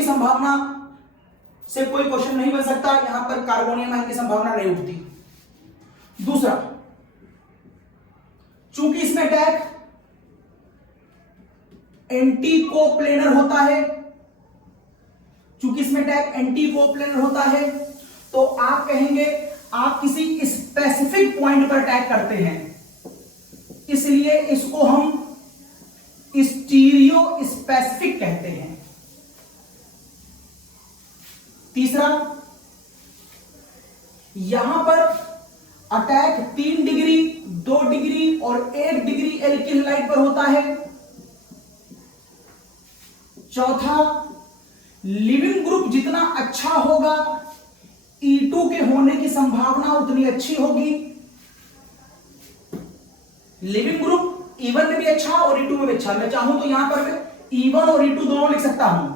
संभावना से कोई क्वेश्चन नहीं बन सकता, यहां पर कार्बोनियम आयन की संभावना नहीं उठती। दूसरा, चूंकि इसमें अटैक एंटी कोप्लेनर होता है, तो आप कहेंगे आप किसी स्पेसिफिक पॉइंट पर अटैक करते हैं, इसलिए इसको हम स्टीरियो स्पेसिफिक कहते हैं। तीसरा, यहां पर अटैक 3 डिग्री, 2 डिग्री और 1 डिग्री एल्किल हैलाइड पर होता है। चौथा, लिविंग ग्रुप जितना अच्छा होगा E2 के होने की संभावना उतनी अच्छी होगी। लिविंग ग्रुप E1 में भी अच्छा और E2 में भी अच्छा, मैं चाहूं तो यहां पर मैं E1 और E2 दोनों लिख सकता हूं,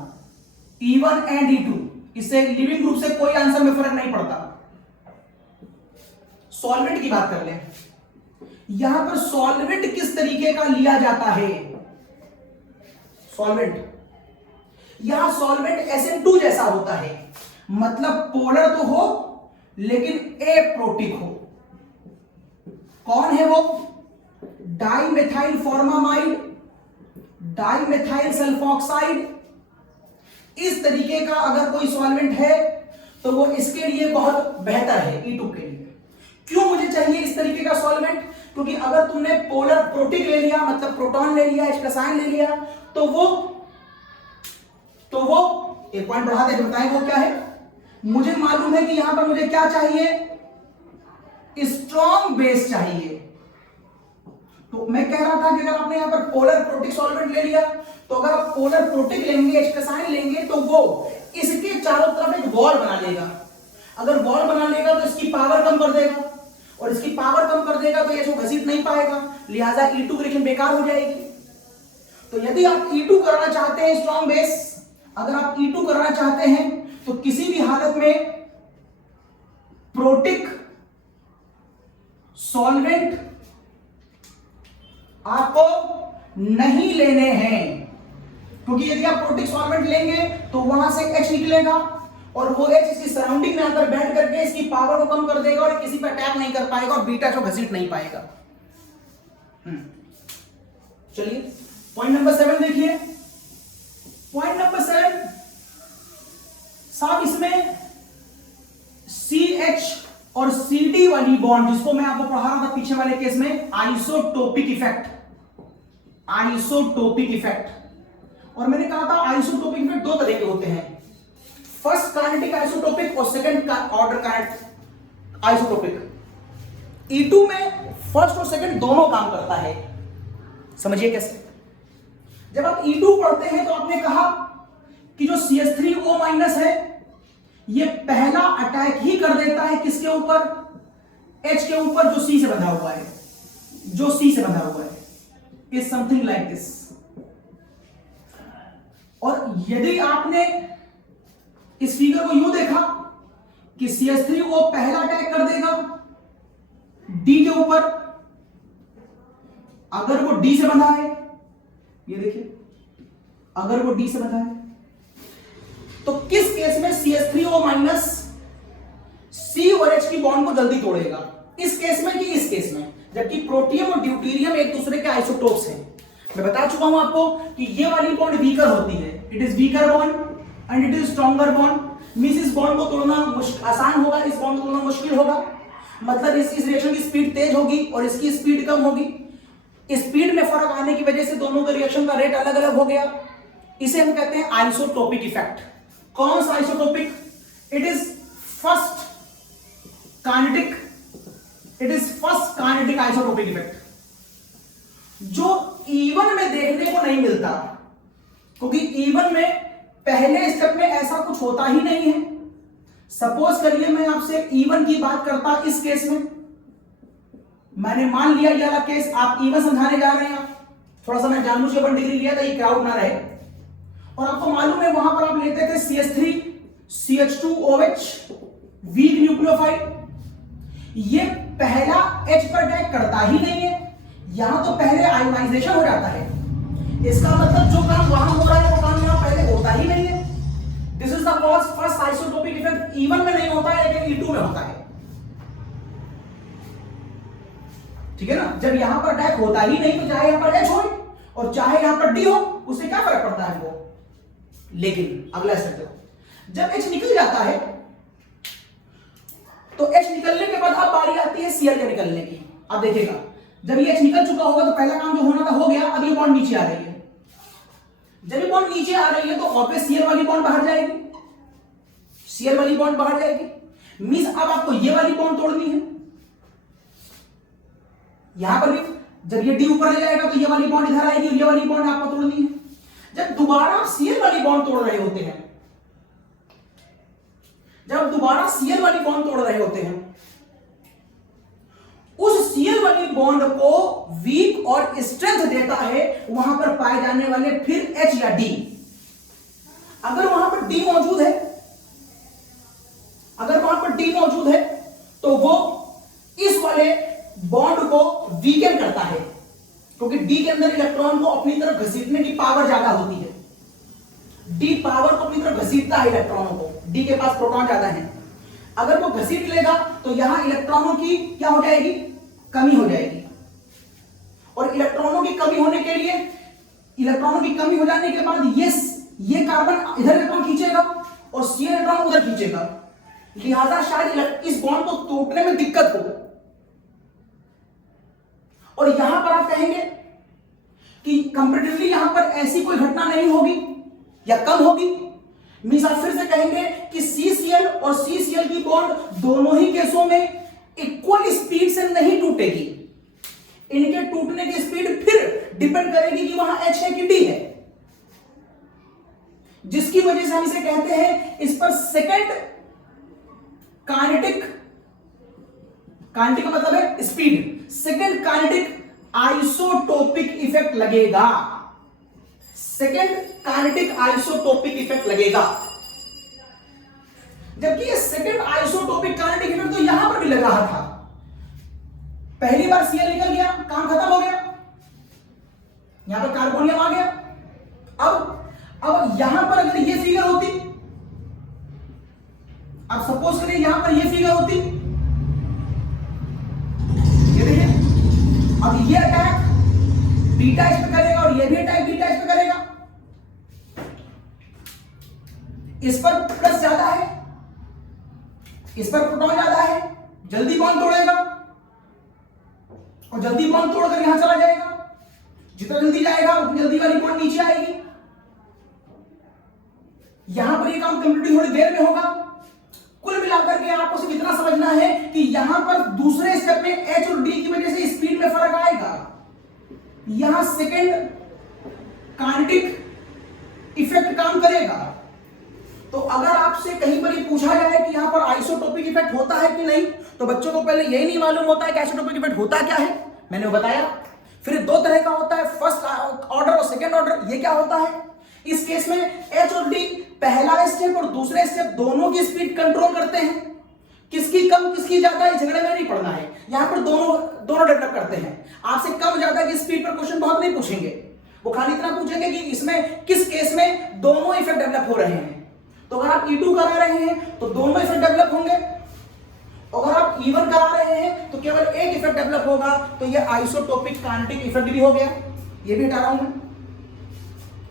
E1 एंड E2, इससे लिविंग ग्रुप से कोई आंसर में फर्क नहीं पड़ता। सॉल्वेंट की बात कर लें, यहां पर सॉल्वेंट किस तरीके का लिया जाता है, सॉल्वेंट, यहां सॉल्वेंट SN2 जैसा होता है, मतलब पोलर तो हो लेकिन एप्रोटिक हो। कौन है वो, डाइमेथाइल फॉर्मामाइड, डाइमेथाइल सल्फॉक्साइड, इस तरीके का अगर कोई सॉल्वेंट है तो वो इसके लिए बहुत बेहतर है, E2 के लिए। क्यों मुझे चाहिए इस तरीके का सॉल्वेंट, क्योंकि अगर तुमने पोलर प्रोटिक ले लिया, मतलब प्रोटॉन ले लिया, H+ आयन ले लिया, तो वो एक पॉइंट बढ़ा दे बताएं वो क्या है। मुझे मालूम है कि यहां पर मुझे क्या चाहिए, स्ट्रॉन्ग बेस चाहिए। तो मैं कह रहा था कि अगर आपने यहां पर पोलर प्रोटिक सॉल्वेंट ले लिया, तो अगर आप पोलर प्रोटिक लेंगे, H+ आयन लेंगे, तो वो इसके चारों तरफ एक वॉल बना लेगा। अगर वॉल बना लेगा तो इसकी पावर कम कर देगा, और इसकी पावर कम कर देगा तो ये इसको घसीट नहीं पाएगा, लिहाजा E2 रिएक्शन बेकार हो जाएगी। तो यदि आप E2 करना चाहते हैं स्ट्रॉन्ग बेस, अगर आप E2 करना चाहते हैं तो किसी भी हालत में प्रोटिक सॉल्वेंट आपको नहीं लेने हैं, क्योंकि यदि आप प्रोटिक सॉल्वेंट लेंगे तो वहां से H निकलेगा और वो H इसकी सराउंडिंग में आकर बैठ करके इसकी पावर को कम कर देगा और किसी पर अटैक नहीं कर पाएगा और बीटा को घसीट नहीं पाएगा। चलिए पॉइंट नंबर 7 देखिए। पॉइंट नंबर 7 साहब, इसमें CH और CD वाली बॉन्ड, जिसको मैं आपको पढ़ा रहा था पीछे वाले केस में, आइसोटोपिक इफेक्ट, आइसोटोपिक इफेक्ट। और मैंने कहा था आइसोटोपिक इफेक्ट दो तरह के होते हैं, फर्स्ट काइनेटिक आइसोटोपिक और second order kinetic isotopic. E2 में फर्स्ट और सेकंड दोनों काम करता है। समझिए कैसे। जब आप E2 पढ़ते हैं तो आपने कहा कि जो CH3O- है ये पहला अटैक ही कर देता है किसके ऊपर, H के ऊपर, जो C से बंधा हुआ है, जो C से बंधा हुआ है, इज समथिंग लाइक दिस। और यदि आपने इस फिगर को यूं देखा कि CH3O पहला अटैक कर देगा D के ऊपर, अगर वो D से बंधा है, ये देखिए, अगर वो D से बंधा है तो किस केस में CH3O- C और H की बॉन्ड को जल्दी तोड़ेगा, इस केस में कि इस केस में, जबकि प्रोटियम और ड्यूटेरियम एक दूसरे के आइसोटोप्स हैं। मैं बता चुका हूं आपको कि ये वाली बॉन्ड वीकर होती है, it is weaker bond and it is stronger bond. Means इस बॉन्ड को तोड़ना आसान होगा, इस बॉन्ड को तोड़ना मुश्किल होगा। मतलब इस रिएक्शन की स्पीड तेज होगी और इसकी स्पीड कम होगी। स्पीड में फर्क आने की वजह से दोनों के रिएक्शन का रेट अलग अलग हो गया। इसे हम कहते हैं आइसोटोपिक इफेक्ट। कौन सा isotopic? It is first kinetic, it is first kinetic isotopic effect, जो E1 में देखने को नहीं मिलता, क्योंकि E1 में पहले स्टेप में ऐसा कुछ होता ही नहीं है। सपोज करिए मैं आपसे E1 की बात करता, इस केस में मैंने मान लिया ये वाला केस आप E1 समझाने जा रहे हैं, थोड़ा सा मैं जानबूझ के 1 डिग्री लिया था ये क्राउड ना रहे, और आपको मालूम है वहां पर आप लेते थे CH3 CH2OH वीक न्यूक्लियोफाइल। ये पहला H पर अटैक करता ही नहीं है, यहां तो पहले आयोनाइजेशन हो जाता है। इसका मतलब जो काम वहां हो रहा है वो काम यहां पहले होता ही नहीं है। This is the cause first isotopic effect. E1 में नहीं होता है लेकिन E2 में होता है, ठीक है ना। जब यहां पर अटैक होता ही नहीं तो चाहे यहां पर H हो और चाहे यहां पर D हो, उससे क्या फर्क पड़ता है वो। लेकिन अगला स्टेप देखो, जब H निकल जाता है तो H निकलने के बाद अब बारी आती है Cl के निकलने की। अब देखिएगा जब ये H निकल चुका होगा तो पहला काम जो होना था हो गया, अब ये बॉन्ड नीचे आ रही है। जब ये बॉन्ड नीचे आ रही है तो ऑब्वियस Cl वाली बॉन्ड बाहर जाएगी, Cl वाली बॉन्ड बाहर जाएगी। मींस अब आपको ये वाली बॉन्ड तोड़नी है। यहां पर भी जब ये D ऊपर ले जाएगा तो ये वाली बॉन्ड इधर आएगी और ये वाली बॉन्ड आपको तोड़नी है। जब दोबारा आप Cl वाली बॉन्ड तोड़ रहे होते हैं, जब दोबारा Cl वाली बॉन्ड तोड़ रहे होते हैं, उस Cl वाली बॉन्ड को वीक और स्ट्रेंथ देता है वहां पर पाए जाने वाले फिर H या D। अगर वहां पर D मौजूद है, अगर वहां पर D मौजूद है तो वो इस वाले बॉन्ड को वीकन करता है, क्योंकि D के अंदर इलेक्ट्रॉन को अपनी तरफ घसीटने की पावर ज्यादा होती है। D पावर को अपनी तरफ घसीटता है इलेक्ट्रॉनों को, D के पास प्रोटॉन ज्यादा है। अगर वो घसीट लेगा तो यहां इलेक्ट्रॉनों की क्या हो जाएगी, कमी हो जाएगी। और इलेक्ट्रॉनों की कमी होने के लिए, इलेक्ट्रॉनों की कमी हो जाने के बाद ये कार्बन इधर इलेक्ट्रॉन खींचेगा और C इलेक्ट्रॉन उधर खींचेगा, लिहाजा शायद इस बॉन्ड को टूटने में दिक्कत हो। और यहां पर आप कहेंगे कि कंपैरेटिवली यहां पर ऐसी कोई घटना नहीं होगी या कम होगी। मींस आप फिर से कहेंगे कि CCl और CCl की बॉन्ड दोनों ही केसों में इक्वल स्पीड से नहीं टूटेगी। इनके टूटने की स्पीड फिर डिपेंड करेगी कि वहां H है कि D है, जिसकी वजह से हम इसे कहते हैं, इस पर सेकंड काइनेटिक, काइनेटिक का मतलब है speed, second kinetic isotopic effect लगेगा। सेकंड काइनेटिक आइसोटोपिक इफेक्ट लगेगा। जबकि ये सेकंड आइसोटोपिक काइनेटिक इफेक्ट तो यहां पर भी लग रहा था। पहली बार Cl निकल गया, काम खत्म हो गया, यहां पर कार्बोनियम आ गया। अब यहां पर अगर ये फिगर होती, अब सपोज करिए यहां पर ये फिगर होती, ये देखिए, अब ये अटैक बीटा इस पे करेगा और ये भी अटैक बीटा इस पे करेगा। इस पर प्लस ज्यादा है, इस पर प्रोटॉन ज्यादा है, जल्दी बॉन्ड तोड़ेगा और जल्दी बॉन्ड तोड़कर यहां चला जाएगा। जितना जल्दी जाएगा उतनी जल्दी वाली बॉन्ड नीचे आएगी। यहां पर ये काम कंप्लीट थोड़ी देर में होगा। कुल मिलाकर के आपको सिर्फ इतना समझना है कि यहां पर दूसरे स्टेप में H और D की वजह से स्पीड में फर्क आएगा। यहां सेकेंड काइनेटिक इफेक्ट काम करेगा। तो अगर आपसे कहीं पर ये पूछा जाए कि यहां पर आइसोटोपिक इफेक्ट होता है कि नहीं, तो बच्चों को पहले यही नहीं मालूम होता है कि आइसोटोपिक इफेक्ट होता क्या है। मैंने बताया। फिर दो तरह का होता है, फर्स्ट ऑर्डर और सेकेंड ऑर्डर। ये क्या होता है? इस केस में H और D पहला स्टेप और दूसरे स्टेप दोनों की स्पीड कंट्रोल करते हैं। किसकी कम किसकी ज्यादा ये झगड़े में नहीं पड़ना है। यहां पर दोनों डेवलप करते हैं। आपसे कम ज्यादा की स्पीड पर क्वेश्चन बहुत नहीं पूछेंगे, वो खाली इतना पूछेंगे कि इसमें किस केस में दोनों इफेक्ट डेवलप हो रहे हैं। तो अगर आप E2 करा रहे हैं तो दोनों इफेक्ट डेवलप होंगे, अगर आप E1 करा रहे हैं तो केवल एक इफेक्ट डेवलप होगा। तो ये आइसोटोपिक काइनेटिक इफेक्ट भी हो गया। ये भी हटा रहा हूं मैं,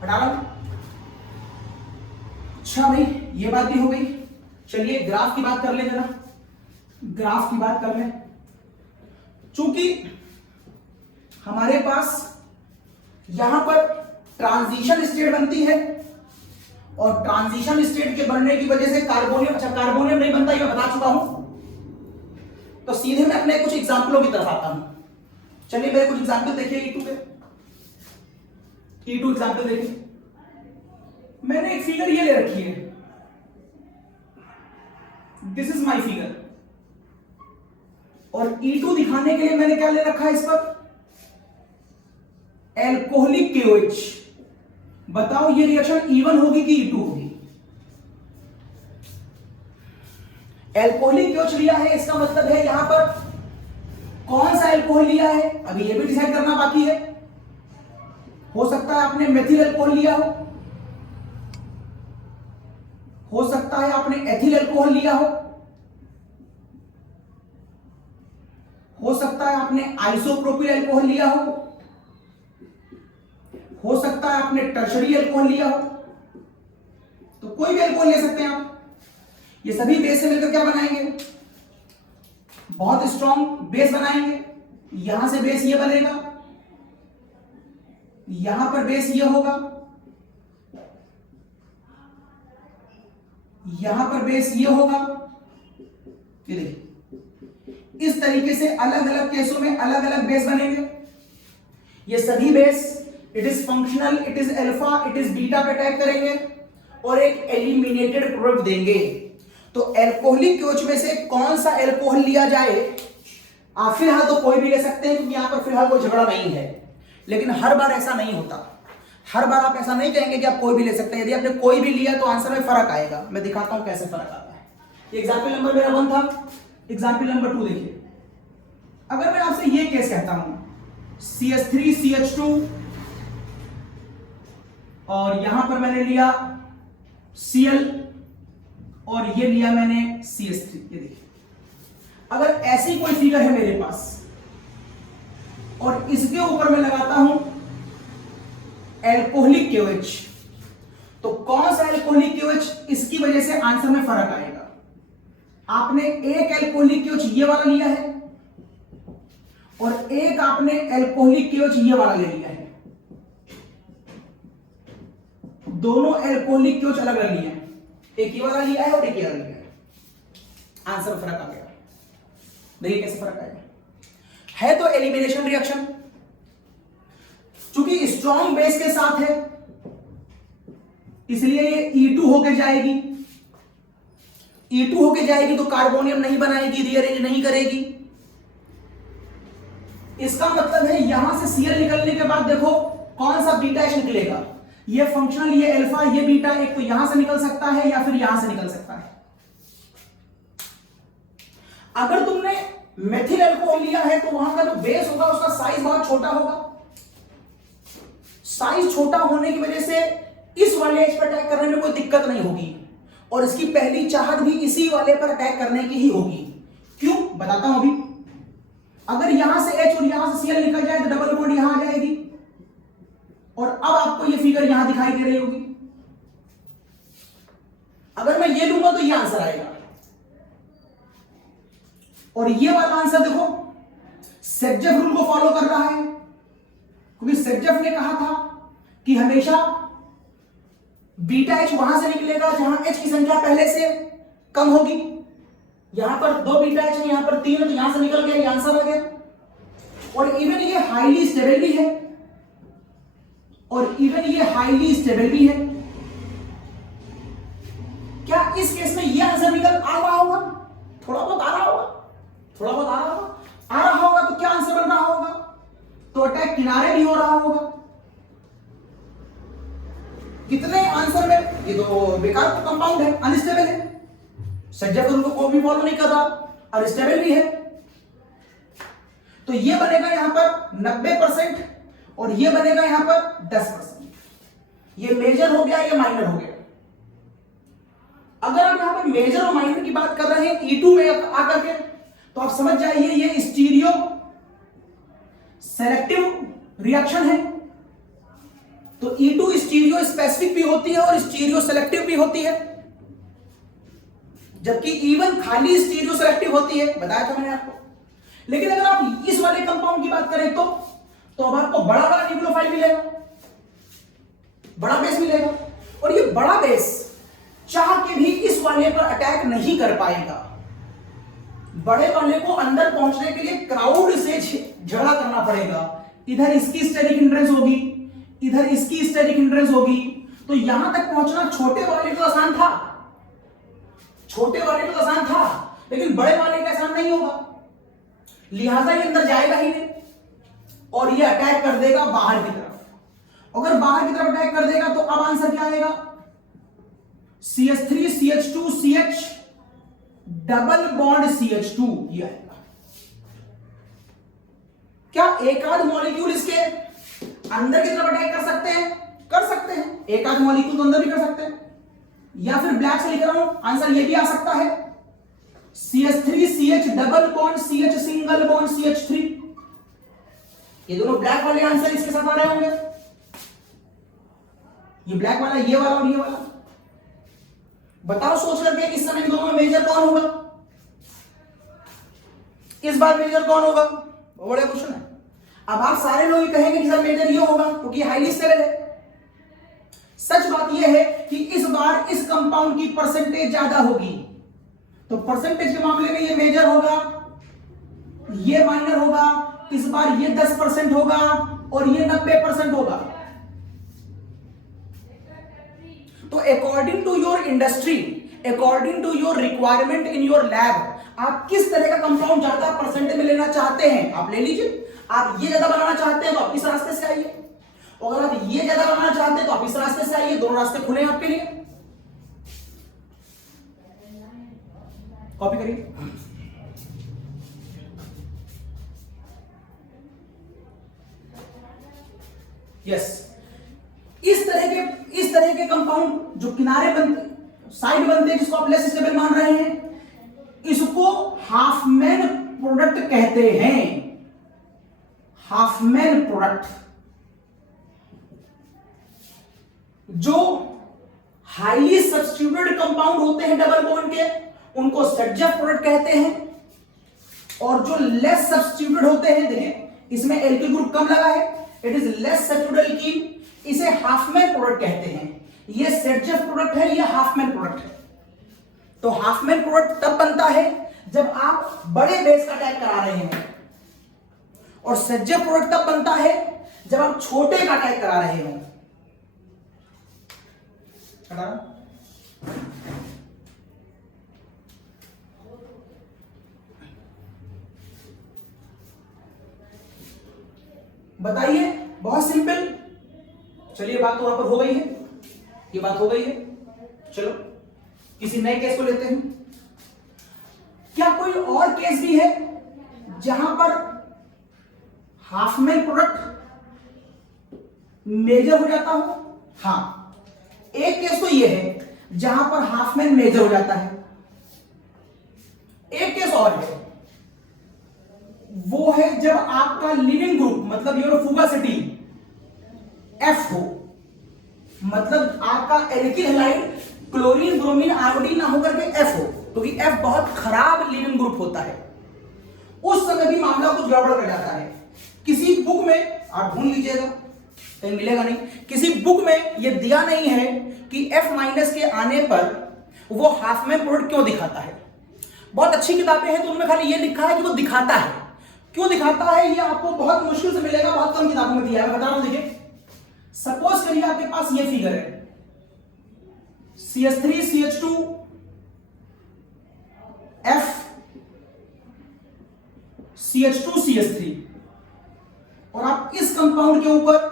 हटा रहा हूं। अच्छा भाई, ये बात भी हो गई। चलिए ग्राफ की बात कर ले जरा, ग्राफ की बात कर ले। चूंकि हमारे पास यहां पर ट्रांजिशन स्टेट बनती है और ट्रांजिशन स्टेट के बनने की वजह से कार्बोनियम, अच्छा कार्बोनियम नहीं बनता, ये बता चुका हूं। तो सीधे मैं अपने कुछ एग्जांपलों की तरफ आता हूं। चलिए मेरे कुछ एग्जांपल देखिए E2 के। E2 एग्जांपल देखिए। मैंने एक फिगर ये ले रखी है, दिस इज माय फिगर। और E2 दिखाने के लिए मैंने क्या ले रखा है इस पर? Alcoholic KOH। बताओ ये रिएक्शन E1 होगी कि E2 होगी? एल्कोहलिक KOH लिया है, इसका मतलब है यहां पर कौन सा एल्कोहल लिया है अभी ये भी डिसाइड करना बाकी है। हो सकता है आपने मेथिल एल्कोहल लिया हो सकता है आपने एथिल एल्कोहल लिया हो सकता है आपने आइसोप्रोपिल एल्कोहल लिया हो सकता है आपने टर्शरी एल्कोहल लिया हो। तो कोई भी एल्कोहल ले सकते हैं आप। ये सभी बेस से मिलकर क्या बनाएंगे? बहुत स्ट्रॉन्ग बेस बनाएंगे। यहां से बेस ये बनेगा, यहां पर बेस ये होगा, यहां पर बेस ये होगा। ये देखिए, इस तरीके से अलग अलग केसों में अलग अलग बेस बनेंगे। ये सभी base it is functional, it is alpha, it is beta पे अटैक करेंगे और एक एलिमिनेटेड प्रोडक्ट देंगे। तो एल्कोहलिक KOH में से कौन सा एल्कोहल लिया जाए? आप फिलहाल तो कोई भी ले सकते हैं क्योंकि यहां पर फिलहाल कोई झगड़ा नहीं है, लेकिन हर बार ऐसा नहीं होता। हर बार आप ऐसा नहीं कहेंगे कि आप कोई भी ले सकते हैं। यदि आपने कोई भी लिया तो आंसर में फर्क आएगा। मैं दिखाता हूं कैसे फर्क आता है। एग्जाम्पल नंबर मेरा 1 था। एग्जाम्पल नंबर 2 देखिए। अगर मैं आपसे ये केस कहता हूं CH3 CH2 और यहां पर मैंने लिया Cl और ये लिया मैंने CH3। ये देखिए, अगर ऐसी कोई फिगर है मेरे पास और इसके ऊपर मैं लगाता हूं एल्कोहलिक KOH, तो कौन सा एल्कोहलिक KOH? इसकी वजह से आंसर में फर्क आएगा। आपने एक एल्कोहलिक KOH ये वाला लिया है और एक आपने एल्कोहलिक KOH ये वाला ले लिया है। दोनों एल्कोहलिक KOH अलग अलग लिए हैं, एक ये वाला लिया है और एक ये वाला लिया है। आंसर फर्क आ गया। देखिए कैसे फर्क आएगा। है तो एलिमिनेशन रिएक्शन, चूंकि स्ट्रॉन्ग बेस के साथ है इसलिए ये E2 होके जाएगी। E2 होके जाएगी तो कार्बोनियम नहीं बनाएगी, रीअरेंज नहीं करेगी। इसका मतलब है यहां से Cl निकलने के बाद देखो कौन सा बीटा H निकलेगा। ये फंक्शनल, ये अल्फा, ये बीटा, एक तो यहां से निकल सकता है या फिर यहां से निकल सकता है। अगर तुमने मेथिल अल्कोहल लिया है तो वहां का जो बेस होगा उसका साइज बहुत छोटा होगा। साइज छोटा होने की वजह से इस वाले एज पर अटैक करने में कोई दिक्कत नहीं होगी और इसकी पहली चाहत भी इसी वाले पर अटैक करने की ही होगी। क्यों, बताता हूं अभी। अगर यहां से H और यहां से Cl निकल जाए तो डबल बॉन्ड यहां आ जाएगी और अब आपको ये फिगर यहां दिखाई दे रही होगी। अगर मैं ये लूंगा तो ये आंसर आएगा और ये वाला आंसर देखो सेटजेफ रूल को फॉलो कर रहा है, क्योंकि सेटजेफ ने कहा था कि हमेशा बीटा H वहां से निकलेगा जहां H की संख्या पहले से कम होगी। यहां पर 2 बीटा H है, यहां पर 3 है, तो यहां से निकल गया, ये आंसर आ गया। और इवन ये हाईली स्टेबल भी है क्या इस केस में ये आंसर निकल आ रहा होगा? थोड़ा बहुत आ रहा होगा, तो क्या आंसर बन रहा होगा? तो अटैक किनारे भी हो रहा होगा। कितने आंसर में? ये तो बेकार कंपाउंड है, अनस्टेबल है, सेटजेफ रूल को भी फॉलो नहीं कर रहा, अनस्टेबल भी है। तो ये बनेगा यहां पर 90% और ये बनेगा यहां पर 10%। ये मेजर हो गया, ये माइनर हो गया। अगर आप यहां पर मेजर और माइनर की बात कर रहे हैं E2 में आकर के, तो आप समझ जाइए ये स्टीरियो सेलेक्टिव रिएक्शन है। तो E2 स्टीरियो स्पेसिफिक भी होती है और स्टीरियो सेलेक्टिव भी होती है, जबकि E1 खाली स्टीरियो सेलेक्टिव होती है, बताया था मैंने आपको। लेकिन अगर आप इस वाले कंपाउंड की बात करें तो अब आपको बड़ा बड़ा न्यूक्लियोफाइल मिलेगा, बड़ा बेस मिलेगा, और ये बड़ा बेस चाह के भी इस वाले पर अटैक नहीं कर पाएगा। बड़े वाले को अंदर पहुंचने के लिए क्राउड से झगड़ा करना पड़ेगा। इधर इसकी स्टेरिक हिंड्रेंस होगी, इधर इसकी स्टेरिक हिंड्रेंस होगी, तो यहां तक पहुंचना छोटे वाले को आसान था, लेकिन बड़े वाले का आसान नहीं होगा। लिहाजा ये अंदर जाएगा ही नहीं और ये अटैक कर देगा बाहर की तरफ। अगर बाहर की तरफ अटैक कर देगा तो अब आंसर क्या आएगा? CH3 CH2 CH double bond CH2 ये आएगा। क्या एक आध मॉलिक्यूल इसके अंदर की तरफ अटैक कर सकते हैं? कर सकते हैं, एक आध मॉलिक्यूल तो अंदर भी कर सकते हैं। या फिर ब्लैक से लिख रहा हूं, आंसर ये भी आ सकता है CH3 CH double bond CH single bond CH3। ये दोनों ब्लैक वाले आंसर इसके साथ आ रहे होंगे, ये ब्लैक वाला, ये वाला और ये वाला। बताओ सोच करके इस समय दोनों में मेजर कौन होगा? इस बार मेजर कौन होगा? बड़ा क्वेश्चन है। अब आप सारे लोग कहेंगे कि सर मेजर ये होगा क्योंकि हाईली स्टेबल है। सच बात यह है कि इस बार इस कंपाउंड की परसेंटेज ज्यादा होगी, तो परसेंटेज के मामले में ये मेजर होगा, ये माइनर होगा। इस बार ये 10% होगा और ये 90% होगा। तो according to your industry, according to your requirement in your lab, आप किस तरह का कंपाउंड ज्यादा परसेंटेज में लेना चाहते हैं आप ले लीजिए। आप ये ज्यादा बनाना चाहते हैं तो आप इस रास्ते से आइए, और अगर आप ये ज्यादा बनाना चाहते हैं तो आप इस रास्ते से आइए। दोनों रास्ते खुले हैं आपके लिए। कॉपी करिए। यस, इस तरह के कंपाउंड जो किनारे बनते, साइड बनते हैं, जिसको आप लेस स्टेबल मान रहे हैं, इसको हाफमैन प्रोडक्ट कहते हैं। Hopman product. जो हाईली सब्स्टिट्यूटेड कंपाउंड होते हैं डबल बॉन्ड के, उनको सेटजेफ प्रोडक्ट कहते हैं, और जो लेस सब्स्टिट्यूटेड होते हैं, देखिए इसमें एल्किल ग्रुप कम लगा है, it is less substituted alkene, इसे हाफमैन प्रोडक्ट कहते हैं। ये सेटजेफ प्रोडक्ट है, ये हाफमैन प्रोडक्ट है। तो हाफमैन प्रोडक्ट तब बनता है जब आप बड़े बेस का अटैक करा रहे हैं, और सेटजेफ प्रोडक्ट तब बनता है जब आप छोटे का अटैक करा रहे हो। बताइए, बहुत सिंपल। चलिए, बात तो वहां पर हो गई है, ये बात हो गई है। चलो किसी नए केस को लेते हैं। क्या कोई और केस भी है जहां पर हाफमैन प्रोडक्ट मेजर हो जाता हूं? हाँ, एक केस तो ये है जहां पर हाफमैन मेजर हो जाता है। एक केस और है, वो है जब आपका लिविंग ग्रुप मतलब योर फुगासिटी एफ हो, मतलब आपका alkyl halide chlorine bromine iodine ना होकर के एफ हो, क्योंकि एफ बहुत खराब लिविंग ग्रुप होता है। उस समय भी मामला कुछ गड़बड़ कर जाता है। किसी बुक में आप ढूंढ लीजिएगा, कहीं मिलेगा नहीं, किसी बुक में यह दिया नहीं है कि F माइनस के आने पर वो हाफमैन प्रोडक्ट क्यों दिखाता है। बहुत अच्छी किताबें हैं तो उनमें खाली ये लिखा है कि वो दिखाता है। क्यों दिखाता है ये आपको बहुत मुश्किल से मिलेगा, बहुत कम किताबों में दिया है। मैं बता रहा हूं, देखिए सपोज करिए आपके पास ये फिगर है CH3 CH2 F CH2 CH3 और आप इस कंपाउंड के ऊपर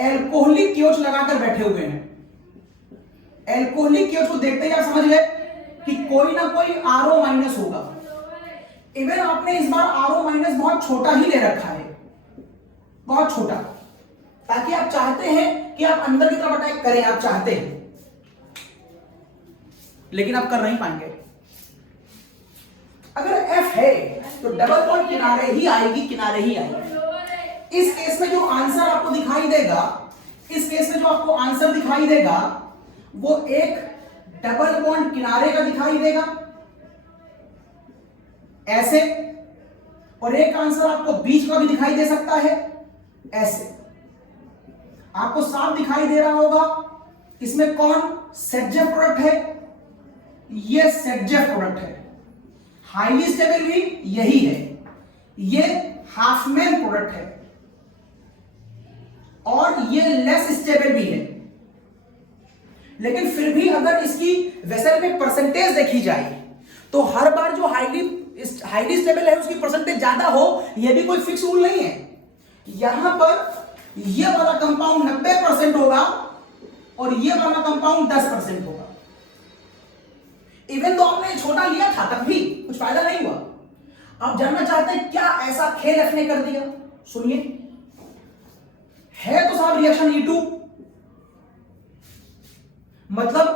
एल्कोहलिक क्योच लगाकर बैठे हुए हैं। एल्कोहलिक क्योच को देखते ही आप समझ गए कि कोई ना कोई RO माइनस होगा। इवन आपने इस बार RO माइनस बहुत छोटा ही ले रखा है, बहुत छोटा, ताकि आप चाहते हैं कि आप अंदर की तरफ अटैक करें, आप चाहते हैं, लेकिन आप कर नहीं पाएंगे। अगर F है तो डबल बॉन्ड किनारे ही आएगी, किनारे ही आएगी। इस केस में जो आंसर आपको दिखाई देगा, इस केस में जो आपको आंसर दिखाई देगा वो एक डबल बॉन्ड किनारे का दिखाई देगा ऐसे, और एक आंसर आपको बीच का भी दिखाई दे सकता है ऐसे। आपको साफ दिखाई दे रहा होगा इसमें कौन सेटजेफ प्रोडक्ट है, ये सेटजेफ प्रोडक्ट है। हाईली स्टेबल भी यही है, ये हाफमैन प्रोडक्ट है, और ये लेस स्टेबल भी है। लेकिन फिर भी अगर इसकी वेसल में परसेंटेज देखी जाए तो हर बार जो हाईली स्टेबल है उसकी परसेंटेज ज्यादा हो, यह भी कोई फिक्स रूल नहीं है। यहां पर यह वाला कंपाउंड 90% होगा और यह वाला कंपाउंड 10% होगा। इवन तो आपने छोटा लिया था तब भी कुछ फायदा नहीं हुआ। आप जानना चाहते हैं क्या ऐसा खेल F ने कर दिया? सुनिए, है तो साहब रिएक्शन E2, मतलब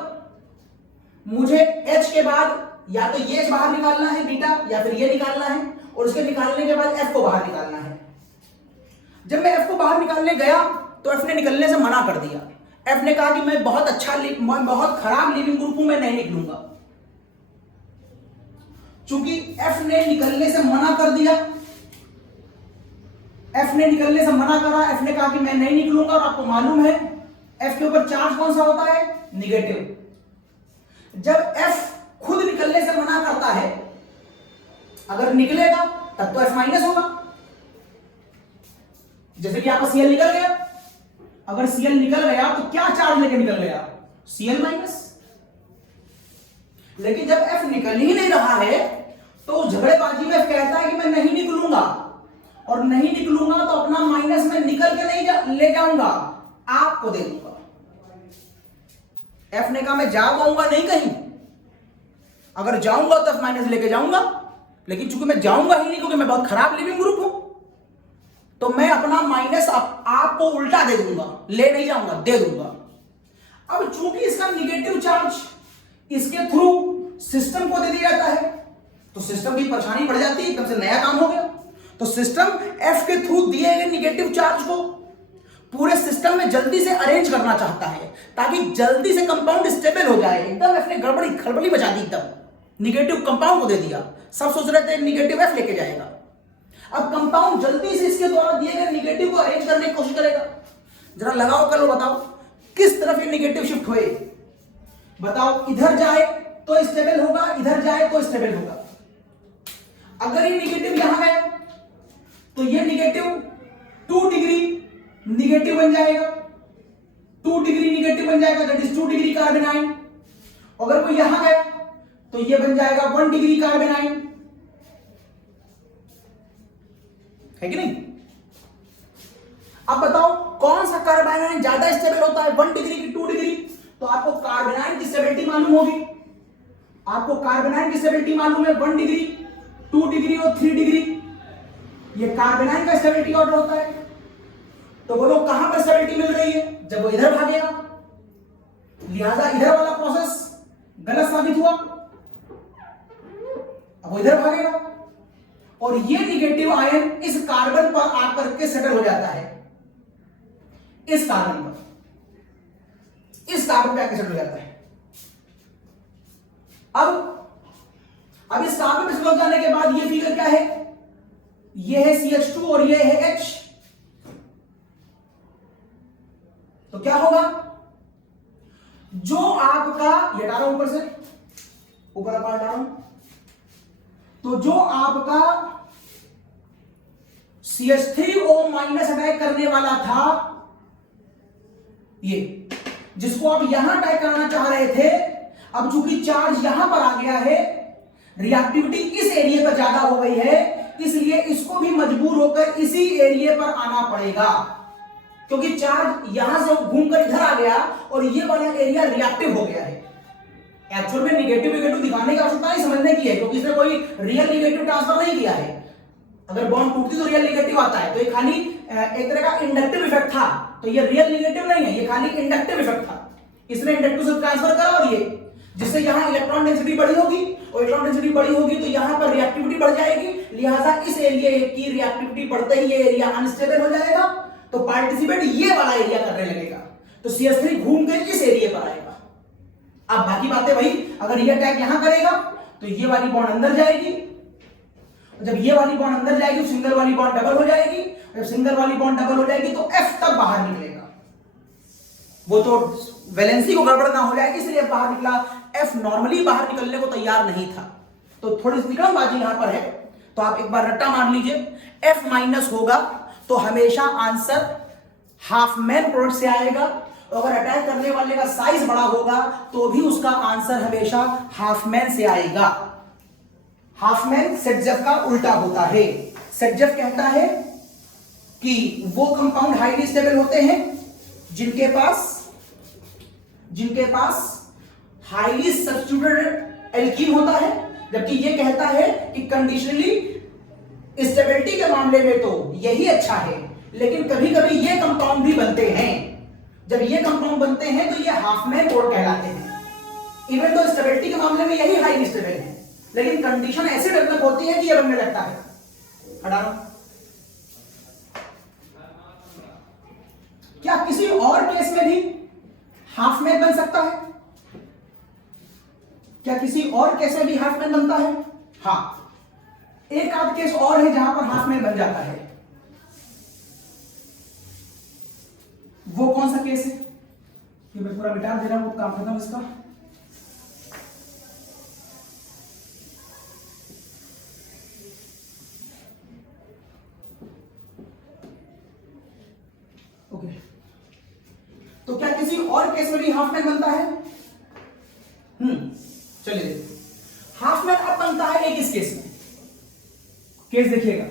मुझे H के बाद या तो ये बाहर निकालना है बीटा, या फिर ये निकालना है, और उसके निकालने के बाद F को बाहर निकालना है। जब मैं F को बाहर निकालने गया तो F ने निकलने से मना कर दिया। F ने कहा कि मैं बहुत खराब लिविंग ग्रुप हूं, मैं नहीं निकलूंगा। चूंकि F ने निकलने से मना कर दिया, F ने निकलने से मना करा, F ने कहा कि मैं नहीं निकलूंगा, और आपको मालूम है F के ऊपर चार्ज कौन सा होता है? निगेटिव। जब F खुद निकलने से मना करता है, अगर निकलेगा तब तो F माइनस होगा। जैसे कि आपका Cl निकल गया, अगर Cl निकल गया तो क्या चार्ज लेके निकल गया? Cl minus. लेकिन जब F निकल ही नहीं रहा है तो झगड़ेबाजी में F कहता है कि मैं नहीं निकलूंगा, और नहीं निकलूंगा तो अपना माइनस में निकल के नहीं ले जाऊंगा, आपको दे दूंगा। F ने कहा मैं जाऊंगा नहीं कहीं, अगर जाऊंगा तो F माइनस लेके जाऊंगा, लेकिन चूंकि मैं जाऊंगा ही नहीं क्योंकि मैं बहुत खराब लिविंग ग्रुप हूं, तो मैं अपना माइनस आपको उल्टा दे दूंगा, ले नहीं जाऊंगा, दे दूंगा। अब चूंकि इसका निगेटिव चार्ज इसके थ्रू सिस्टम को दे दिया जाता है, तो सिस्टम की परेशानी बढ़ जाती है, एकदम से नया काम हो गया। तो सिस्टम F के थ्रू दिए गए निगेटिव चार्ज को पूरे सिस्टम में जल्दी से अरेंज करना चाहता है, ताकि जल्दी से कंपाउंड स्टेबल हो जाए। एकदम F ने खड़बड़ी बचा दी, एकदम निगेटिव कंपाउंड को दे दिया। सब सोच रहे थे निगेटिव F लेके जाएगा, अब कंपाउंड जल्दी से इसके द्वारा दिए गए निगेटिव को अरेंज करने की कोशिश करेगा। जरा लगाओ करो, बताओ किस तरफ ये निगेटिव शिफ्ट हुए, बताओ। इधर जाए तो स्टेबल होगा, इधर जाए तो स्टेबल होगा। अगर ये निगेटिव यहां गया तो ये निगेटिव 2 डिग्री निगेटिव बन जाएगा, 2 डिग्री निगेटिव बन जाएगा, that is 2 degree carbon ion. अगर कोई यहां गया तो ये बन जाएगा 1 डिग्री कार्बन आयन, है कि नहीं? अब बताओ कौन सा कार्बन आयन ज्यादा स्टेबल होता है, 1 डिग्री की 2 डिग्री? तो आपको कार्बन आयन की स्टेबिलिटी मालूम होगी, आपको कार्बन आयन की स्टेबिलिटी मालूम है 1 डिग्री, 2 डिग्री और 3 डिग्री। ये कार्बेनाइन का स्टेबिलिटी ऑर्डर होता है। तो बोलो कहां पर स्टेबिलिटी मिल रही है? जब वो इधर भागेगा, लिहाजा इधर वाला प्रोसेस गलत साबित हुआ, अब वो इधर भागेगा और ये निगेटिव आयन इस कार्बन पर आकर के सेटल हो जाता है, इस कार्बन पर, इस कार्बन पे आकर सेटल हो जाता है। अब इस कार्बन पे सेटल हो जाने के बाद ये फिगर क्या है? ये है CH2 और ये है H। तो क्या होगा? जो आपका, ये डालो ऊपर से, ऊपर अपार डालो, तो जो आपका CH3O माइनस अटैक करने वाला था, ये जिसको आप यहां अटैक कराना चाह रहे थे, अब चूंकि चार्ज यहां पर आ गया है, रिएक्टिविटी इस एरिया पर ज्यादा हो गई है, इसलिए इसको भी मजबूर होकर इसी एरिया पर आना पड़ेगा, क्योंकि चार्ज यहां से घूमकर इधर आ गया और ये वाला एरिया रिएक्टिव हो गया है। एक्चुअल में निगेटिव निगेटिव दिखाने की आवश्यकता नहीं, समझने की है, क्योंकि इसने कोई रियल निगेटिव ट्रांसफर नहीं किया है। अगर बॉन्ड टूटती तो रियल निगेटिव आता है, तो ये खाली एक तरह का इंडक्टिव इफेक्ट था, तो ये रियल निगेटिव नहीं है, ये खाली इंडक्टिव इफेक्ट था। इसने इंडक्टिव से ट्रांसफर करा और ये, जिससे यहां इलेक्ट्रॉन डेंसिटी बड़ी होगी और इलेक्ट्रॉन डेंसिटी बड़ी होगी तो यहां पर रिएक्टिविटी बढ़ जाएगी, लिहाजा इस एरिया की रिएक्टिविटी बढ़ते ही ये एरिया अनस्टेबल हो जाएगा, तो पार्टिसिपेट ये वाला एरिया करने लगेगा, तो CH3 घूम के इस एरिया पर आएगा। अब बाकी बातें भाई, अगर ये अटैक यहां करेगा तो ये वाली बॉन्ड अंदर जाएगी, जब ये वाली बॉन्ड अंदर जाएगी तो सिंगल वाली बॉन्ड डबल हो जाएगी, जब सिंगल वाली बॉन्ड डबल हो जाएगी तो F तक बाहर निकलेगा। वो तो वैलेंसी को गड़बड़ ना हो जाएगी इसलिए बाहर निकला, F नॉर्मली बाहर निकलने को तैयार नहीं था, तो थोड़ी सी निकलबाजी यहां पर है। तो आप एक बार रट्टा मार लीजिए, F माइनस होगा तो हमेशा आंसर हाफ मैन प्रोडक्ट से आएगा, अगर अटैक करने वाले का साइज बड़ा होगा तो भी उसका आंसर हमेशा हाफ मैन से आएगा। हाफ मैन सेटजेफ का उल्टा होता है। सेटजेफ कहता है कि वो कंपाउंड हाईली स्टेबल होते हैं जिनके पास हाईली सब्स्टिट्यूटेड एल्कीन होता है, जबकि ये कहता है कि कंडीशनली स्टेबिलिटी के मामले में तो यही अच्छा है, लेकिन कभी कभी ये कंपाउंड भी बनते हैं। जब ये कंपाउंड बनते हैं तो ये हाफ मैन कोड कहलाते हैं। इवन तो स्टेबिलिटी के मामले में यही हाईली स्टेबल है, लेकिन कंडीशन ऐसे डेवलप होती है कि ये बनने लगता है। हटा लो। क्या किसी और केस में भी हाफ मैन बन सकता है? क्या किसी और केस में भी हाफ मैन बनता है? हाँ, एक आध केस और है जहां पर हाफ मैन बन जाता है। वो कौन सा केस है? ये मैं पूरा मिटा दे रहा हूं, काम खत्म इसका। ओके, तो क्या किसी और केस में भी हाफ मैन बनता है? चलिए, हाफ मैन अब बनता है एक इस केस में। केस देखिएगा,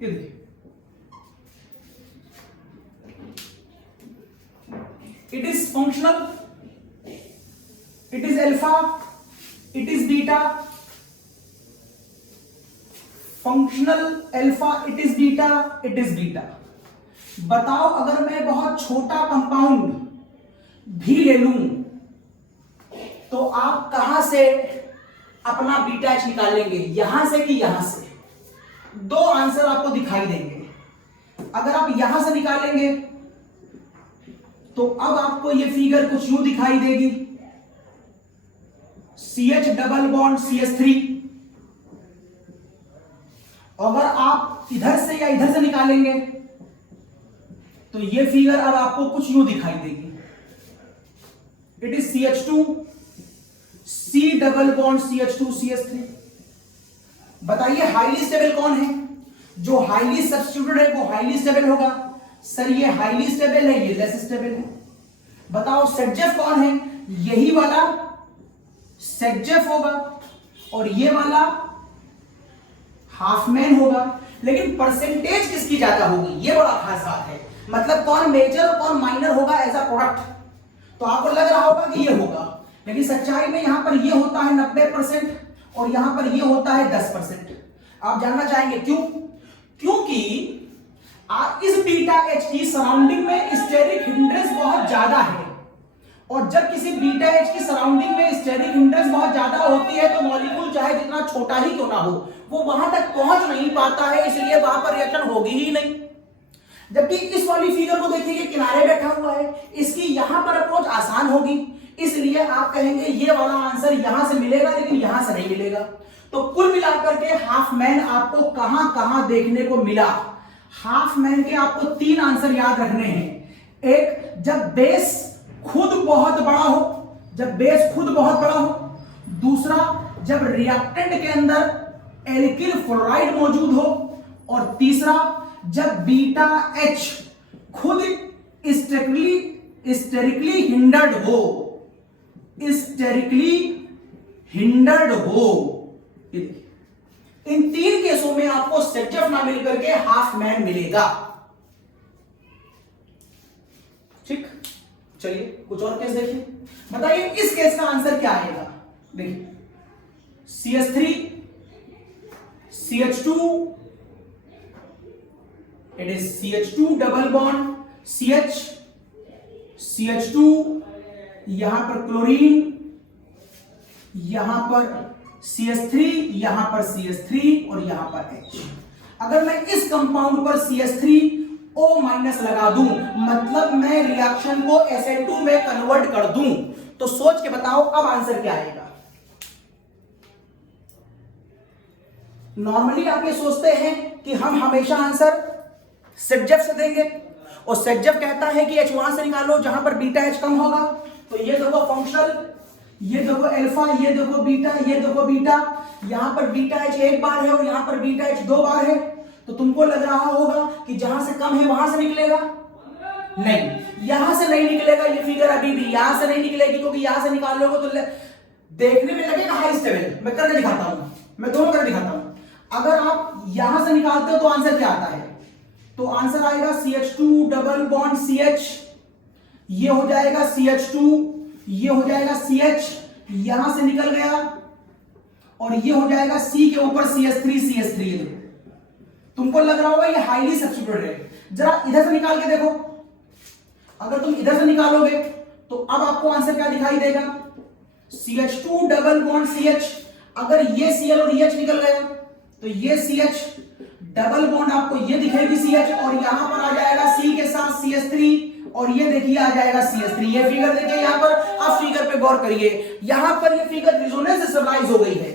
ये देखिए, it is functional, it is alpha, it is beta, functional alpha, it is beta, it is beta। बताओ अगर मैं बहुत छोटा कंपाउंड भी ले लूं तो आप कहां से अपना बीटा एच निकालेंगे, यहां से कि यहां से? दो आंसर आपको दिखाई देंगे। अगर आप यहां से निकालेंगे तो अब आपको यह फिगर कुछ यूं दिखाई देगी, CH डबल बॉन्ड CH3। अगर आप इधर से या इधर से निकालेंगे तो यह फिगर अब आपको कुछ यूं दिखाई देगी, it is CH2 C double bond CH2 CH3। बताइए हाईली स्टेबल कौन है? जो हाईली सब्स्टिट्यूटेड है वो हाईली स्टेबल होगा। सर ये हाईली स्टेबल है, ये लेस स्टेबल है। बताओ सेटजेफ कौन है? यही वाला सेटजेफ होगा और ये वाला हाफ मैन होगा। लेकिन परसेंटेज किसकी ज्यादा होगी, ये बड़ा खास बात है। मतलब कौन मेजर और कौन माइनर होगा एज अ प्रोडक्ट। तो आपको लग रहा होगा कि ये होगा, लेकिन सच्चाई में यहां पर ये होता है 90% और यहां पर ये होता है 10%। आप जानना चाहेंगे क्यों? क्योंकि आप इस बीटा एच की सराउंडिंग में स्टेरिक हिंड्रेंस बहुत ज्यादा है, और जब किसी बीटा एच की सराउंडिंग में स्टेरिक हिंड्रेंस बहुत ज्यादा होती है तो मॉलिक्यूल चाहे जितना छोटा ही क्यों ना हो वो वहां तक पहुंच नहीं पाता है, इसलिए वहां पर रिएक्शन होगी ही नहीं। जबकि इस वाली फिगर को देखिए, किनारे बैठा हुआ है, इसकी यहां पर अप्रोच आसान होगी, इसलिए आप कहेंगे ये वाला आंसर यहां से मिलेगा लेकिन यहां से नहीं मिलेगा। तो कुल मिलाकर के हाफ मैन आपको कहां कहां देखने को मिला? हाफ मैन के आपको 3 आंसर याद रखने हैं। एक, जब बेस खुद बहुत बड़ा हो, जब बेस खुद बहुत बड़ा हो। दूसरा, जब रिएक्टेंट के अंदर एल्किल फ्लोराइड मौजूद हो। और तीसरा, जब बीटा एच खुद स्टेरिकली हिंडर्ड हो, स्टेरिकली हिंडर्ड हो। इन 3 केसों में आपको सेटअप ना मिलकर के हाफ मैन मिलेगा। ठीक, चलिए कुछ और केस देखिए। बताइए इस केस का आंसर क्या आएगा? देखिए CH3 CH2, it is CH2 double bond CH, CH2, यहां पर क्लोरीन, यहां पर CH3, यहां पर CH3 और यहां पर H। अगर मैं इस कंपाउंड पर CH3O- लगा दूं, मतलब मैं रिएक्शन को SN2 में कन्वर्ट कर दूं, तो सोच के बताओ अब आंसर क्या आएगा? नॉर्मली आप ये सोचते हैं कि हम हमेशा आंसर सेटजेफ से देंगे, और सेटजेफ कहता है कि H वहां से निकालो जहां पर बीटा H कम होगा। तो ये देखो फंक्शनल, ये देखो अल्फा, ये देखो बीटा, ये देखो बीटा, यहां पर बीटा H एक बार है और यहां पर बीटा H 2 बार है। तो तुमको लग रहा होगा कि जहां से कम है वहां से निकलेगा, नहीं, यहां से नहीं निकलेगा। ये फिगर अभी भी यहां से नहीं निकलेगी, क्योंकि यहां से निकाल लोगे तो देखने में लगेगा हाई स्टेबल। मैं करके दिखाता हूं, मैं दोनों करके दिखाता हूं। अगर आप यहां से निकालते हो तो आंसर क्या आता है? तो आंसर आएगा CH2 डबल बॉन्ड CH, ये हो जाएगा CH2, ये हो जाएगा CH, यहां से निकल गया, और ये हो जाएगा C के ऊपर CH3। तुमको लग रहा होगा ये हाईली सब्स्टिट्यूटेड है। जरा इधर से निकाल के देखो, अगर तुम इधर से निकालोगे तो अब आपको आंसर क्या दिखाई देगा? CH2 double bond CH। अगर ये Cl और EH निकल गया तो ये CH डबल बॉन्ड आपको ये दिखेगी CH, और यहां पर आ जाएगा C के साथ CH3, और ये देखिए आ जाएगा CH3। ये फिगर देखिए यहां पर, आप फिगर पे गौर करिए, यहां पर ये फिगर रिजोनेंस से स्टेबलाइज हो गई है।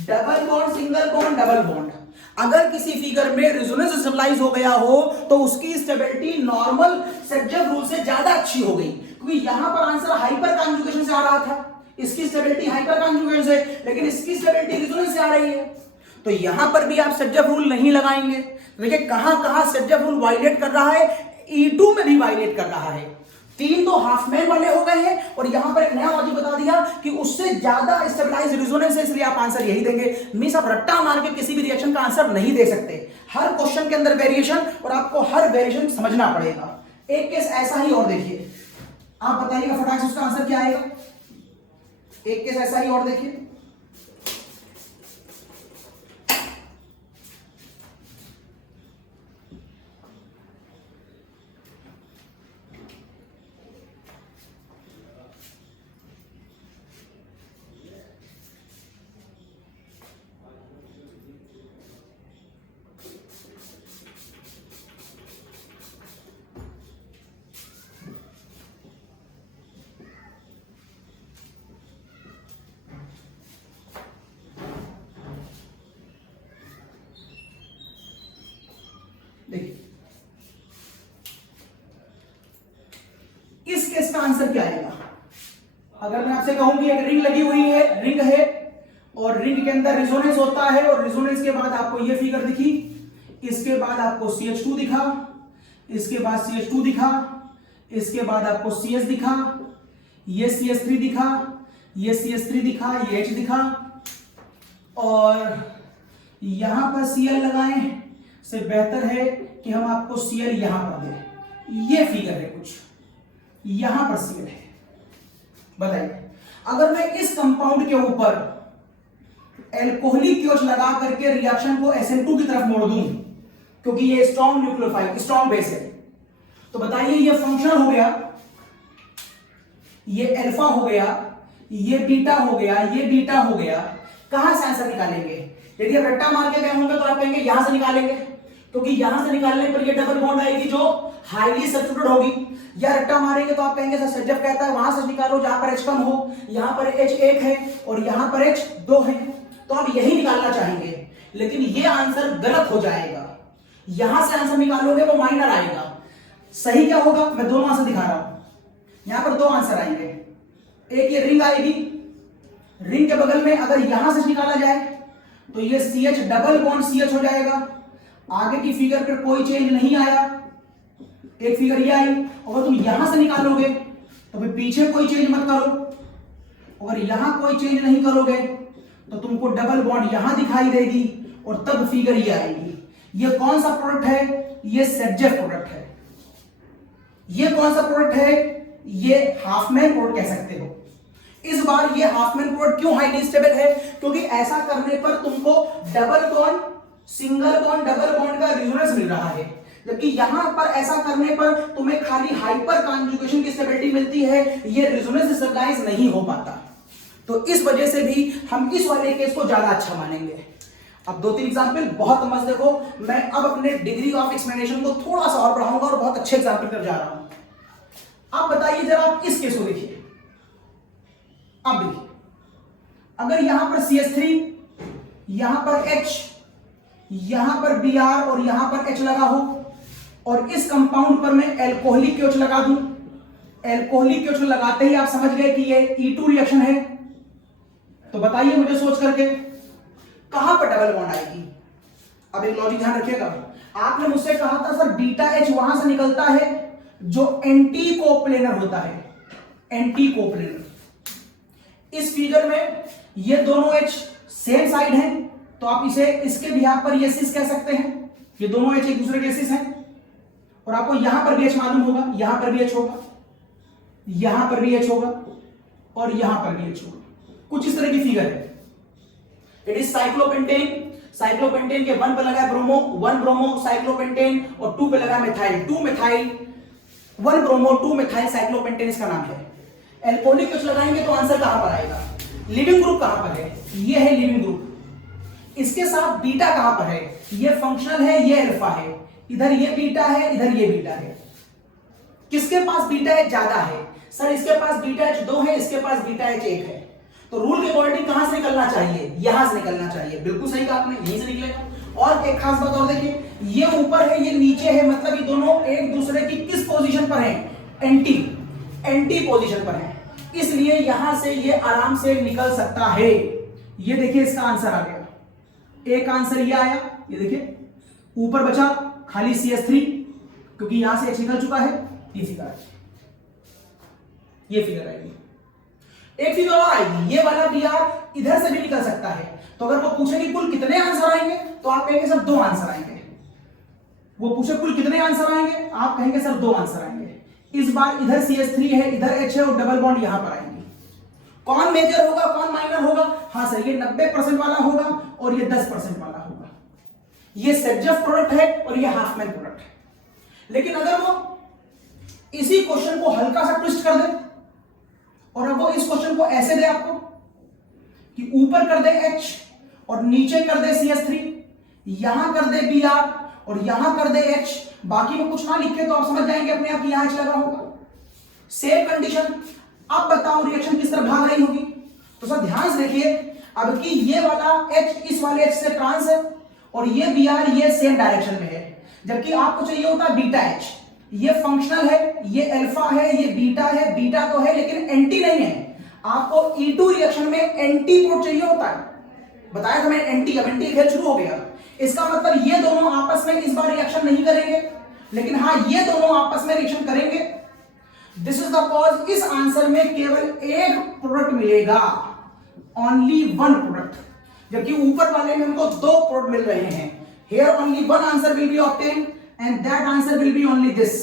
Double bond, single bond, double bond, अगर किसी फिगर में रेजोनेंस से स्टेबलाइज हो गया हो तो उसकी स्टेबिलिटी नॉर्मल सेटजेफ रूल से ज्यादा अच्छी हो गई, क्योंकि यहां पर आंसर हाइपर कॉन्जुगेशन से आ रहा था, इसकी स्टेबिलिटी हाइपर कॉन्जुगेशन से, लेकिन इसकी स्टेबिलिटी रेजोनेंस से आ रही है। तो यहां पर भी आप सेटजेफ रूल नहीं लगाएंगे। देखिए कहां कहां सेटजेफ रूल वायलेट कर रहा है, E2 में भी वायलेट कर रहा है। 3 तो हाफ मैन वाले हो गए हैं, और यहां पर एक नया लॉजिक बता दिया कि उससे ज्यादा स्टेबलाइज रेजोनेंस है, इसलिए आप आंसर यही देंगे। मींस आप रट्टा मार के किसी भी रिएक्शन का आंसर नहीं दे सकते। हर क्वेश्चन के अंदर वेरिएशन, और आपको हर वेरिएशन समझना पड़ेगा। एक केस ऐसा ही और देखिए, आप बताइएगा फटाक से उसका आंसर क्या आएगा। एक केस ऐसा ही और देखिए, इस केस का आंसर क्या आएगा? अगर मैं आपसे कहूं कि एक रिंग लगी हुई है, रिंग है, और रिंग के अंदर रिजोनेंस होता है, और रिजोनेंस के बाद आपको ये फिगर दिखी, इसके बाद आपको CH2 दिखा, इसके बाद CH2 दिखा, इसके बाद आपको CS दिखा, ये CH3 दिखा, ये CH3 दिखा, ये H दिखा, और यहां पर Cl लगाएं से बेहतर है कि हम आपको Cl यहां पर दें। ये फिगर है कुछ, यहां पर Cl है। बताइए अगर मैं इस कंपाउंड के ऊपर एल्कोहलिक क्योच लगा करके रिएक्शन को SN2 की तरफ मोड़ दूं, क्योंकि ये स्ट्रॉन्ग न्यूक्लियोफाइल स्ट्रॉन्ग बेस है, तो बताइए ये फंक्शनल हो गया, ये अल्फा हो गया, ये बीटा हो गया, ये बीटा हो गया। कहां से आंसर निकालेंगे? यदि आप रट्टा मार के गए होंगे तो आप कहेंगे यहां से निकालेंगे, क्योंकि यहां से निकालने पर ये डबल बॉन्ड आएगी जो हाईली सब्स्टिट्यूटेड होगी। या रट्टा मारेंगे तो आप कहेंगे सर जब कहता है वहां से निकालो जहां पर H कम हो, यहां पर H 1 है और यहां पर H 2 है, तो आप यही निकालना चाहेंगे, लेकिन ये आंसर गलत हो जाएगा। यहां से आंसर निकालोगे वो माइनर आएगा। सही क्या होगा? मैं दोनों आंसर दिखा रहा हूं। यहां पर दो आंसर आएंगे, एक ये रिंग आएगी, रिंग के बगल में अगर यहां से निकाला जाए तो ये CH डबल बॉन्ड CH हो जाएगा। आगे की फिगर पर कोई चेंज नहीं आया, एक फिगर ये आई। अगर तुम यहां से निकालोगे तो फिर पीछे कोई चेंज मत करो, अगर यहां कोई चेंज नहीं करोगे तो तुमको डबल बॉन्ड यहां दिखाई देगी और तब फिगर ये आएगी। ये कौन सा प्रोडक्ट है? ये सेटजेफ प्रोडक्ट है। ये कौन सा प्रोडक्ट है? ये हाफमैन प्रोडक्ट कह सकते हो। इस बार ये हाफमैन प्रोडक्ट क्यों हाईली स्टेबल है? क्योंकि ऐसा करने पर तुमको double bond, single bond, double bond का रेजोनेंस मिल रहा है, जबकि यहां पर ऐसा करने पर तुम्हें खाली हाइपर कॉन्जुगेशन की स्टेबिलिटी मिलती है, ये रेजोनेंस स्टेबलाइज नहीं हो पाता। तो इस वजह से भी हम इस वाले केस को ज्यादा अच्छा मानेंगे। अब 2-3 एग्जांपल बहुत मस्त देखो। मैं अब अपने डिग्री ऑफ एक्सप्लेनेशन को थोड़ा सा और बढ़ाऊंगा और बहुत अच्छे एग्जांपल कर जा रहा हूं। अब बताइए जरा आप इस केस को देखिए। अब देखिए अगर यहां पर CH3, यहां पर H, यहां पर Br और यहां पर H लगा हो और इस कंपाउंड पर मैं एल्कोहलिक क्योच लगा दूं, एल्कोहलिक क्योच लगाते ही आप समझ गए कि ये E2 रिएक्शन है, तो बताइए मुझे सोच करके कहां पर डबल बॉन्ड आएगी? अब एक लॉजिक ध्यान रखिएगा, आपने मुझसे कहा था सर बीटा H वहां से निकलता है जो एंटी कोप्लेनर होता है, एंटी कोप्लेनर। इस फिगर में ये दोनों H सेम साइड हैं, तो आप इसे इसके बिहाफ पर ये सिस कह सकते हैं, ये दोनों H एक दूसरे के सिस हैं। और आपको यहां पर भी H मालूम होगा, यहां पर भी H होगा, यहां पर भी H होगा और यहां पर भी H होगा। कुछ इस तरह की फिगर है। इट इज साइक्लोपेंटेन, साइक्लोपेंटेन के 1 पर लगा है ब्रोमो, 1 ब्रोमो साइक्लोपेंटेन और 2 पे लगा methyl, 2 methyl, 1 bromo 2 methyl cyclopentane इसका नाम है। एल्कोहलिक कुछ लगाएंगे तो आंसर कहां पर आएगा? लिविंग ग्रुप कहां पर है? ये है लिविंग ग्रुप। इसके साथ बीटा कहां पर है? ये फंक्शनल है, ये अल्फा है, इधर ये बीटा है, इधर ये बीटा है। किसके पास बीटा H ज्यादा है? सर इसके पास बीटा H 2 है, इसके पास बीटा H 1 है। तो रूल के अकॉर्डिंग कहां से निकलना चाहिए? यहां से निकलना चाहिए। बिल्कुल सही कहा आपने, यहीं से निकलेगा। और एक खास बात और देखिए, ये ऊपर है, ये नीचे है, मतलब ये दोनों एक दूसरे की किस पोजीशन पर हैं? एंटी, एंटी पोजीशन पर हैं, इसलिए यहां से ये आराम से निकल सकता है। ये देखिए इसका आंसर आ गया, एक आंसर ये आया, ये देखिए ऊपर बचा खाली CH3, क्योंकि यहां से H निकल चुका है। ये फिगर, ये फिगर आएगी। एक फिगर और आएगी, ये वाला Br इधर से भी निकल सकता है। तो अगर वो पूछे कि कुल कितने आंसर आएंगे तो आप कहेंगे सर 2 आंसर आएंगे। वो पूछे कुल कितने आंसर आएंगे, आप कहेंगे सर 2 आंसर आएंगे। इस बार इधर CH3 है, इधर H है और डबल बॉन्ड यहां पर आएंगे। कौन मेजर होगा, कौन माइनर होगा? हाँ सर, ये 90% वाला होगा और ये 10% वाला होगा। ये सेटजेफ प्रोडक्ट है और ये हाफमैन प्रोडक्ट है। लेकिन अगर वो इसी क्वेश्चन को हल्का सा ट्विस्ट कर दे और अब वो इस क्वेश्चन को ऐसे दे आपको कि ऊपर कर दे H और नीचे कर दे CH3, यहां कर दे Br और यहां कर दे H, बाकी में कुछ ना लिखे तो आप समझ जाएंगे अपने आप कि यहां H लगा होगा। Same condition. अब बताओ रिएक्शन किस तरह भाग रही होगी? तो सर ध्यान से देखिए, अब कि ये वाला H इस वाले H से ट्रांस है और ये Br ये सेम डायरेक्शन में है, जबकि आपको चाहिए होता बीटा H। ये फंक्शनल है, ये अल्फा है, ये बीटा है, बीटा तो है लेकिन एंटी नहीं है। आपको E2 रिएक्शन में एंटी प्रोडक्ट चाहिए होता है, बताया था मैं एंटी। अब एंटी खेल शुरू हो गया, इसका मतलब ये दोनों आपस में इस बार रिएक्शन नहीं करेंगे, लेकिन हाँ ये दोनों आपस में रिएक्शन करेंगे। दिस इज द कॉज, इस आंसर में केवल एक प्रोडक्ट मिलेगा, ओनली 1 प्रोडक्ट, जबकि ऊपर वाले में हमको 2 प्रोडक्ट मिल रहे हैं। Here only 1 answer will be obtain and that answer will be only this.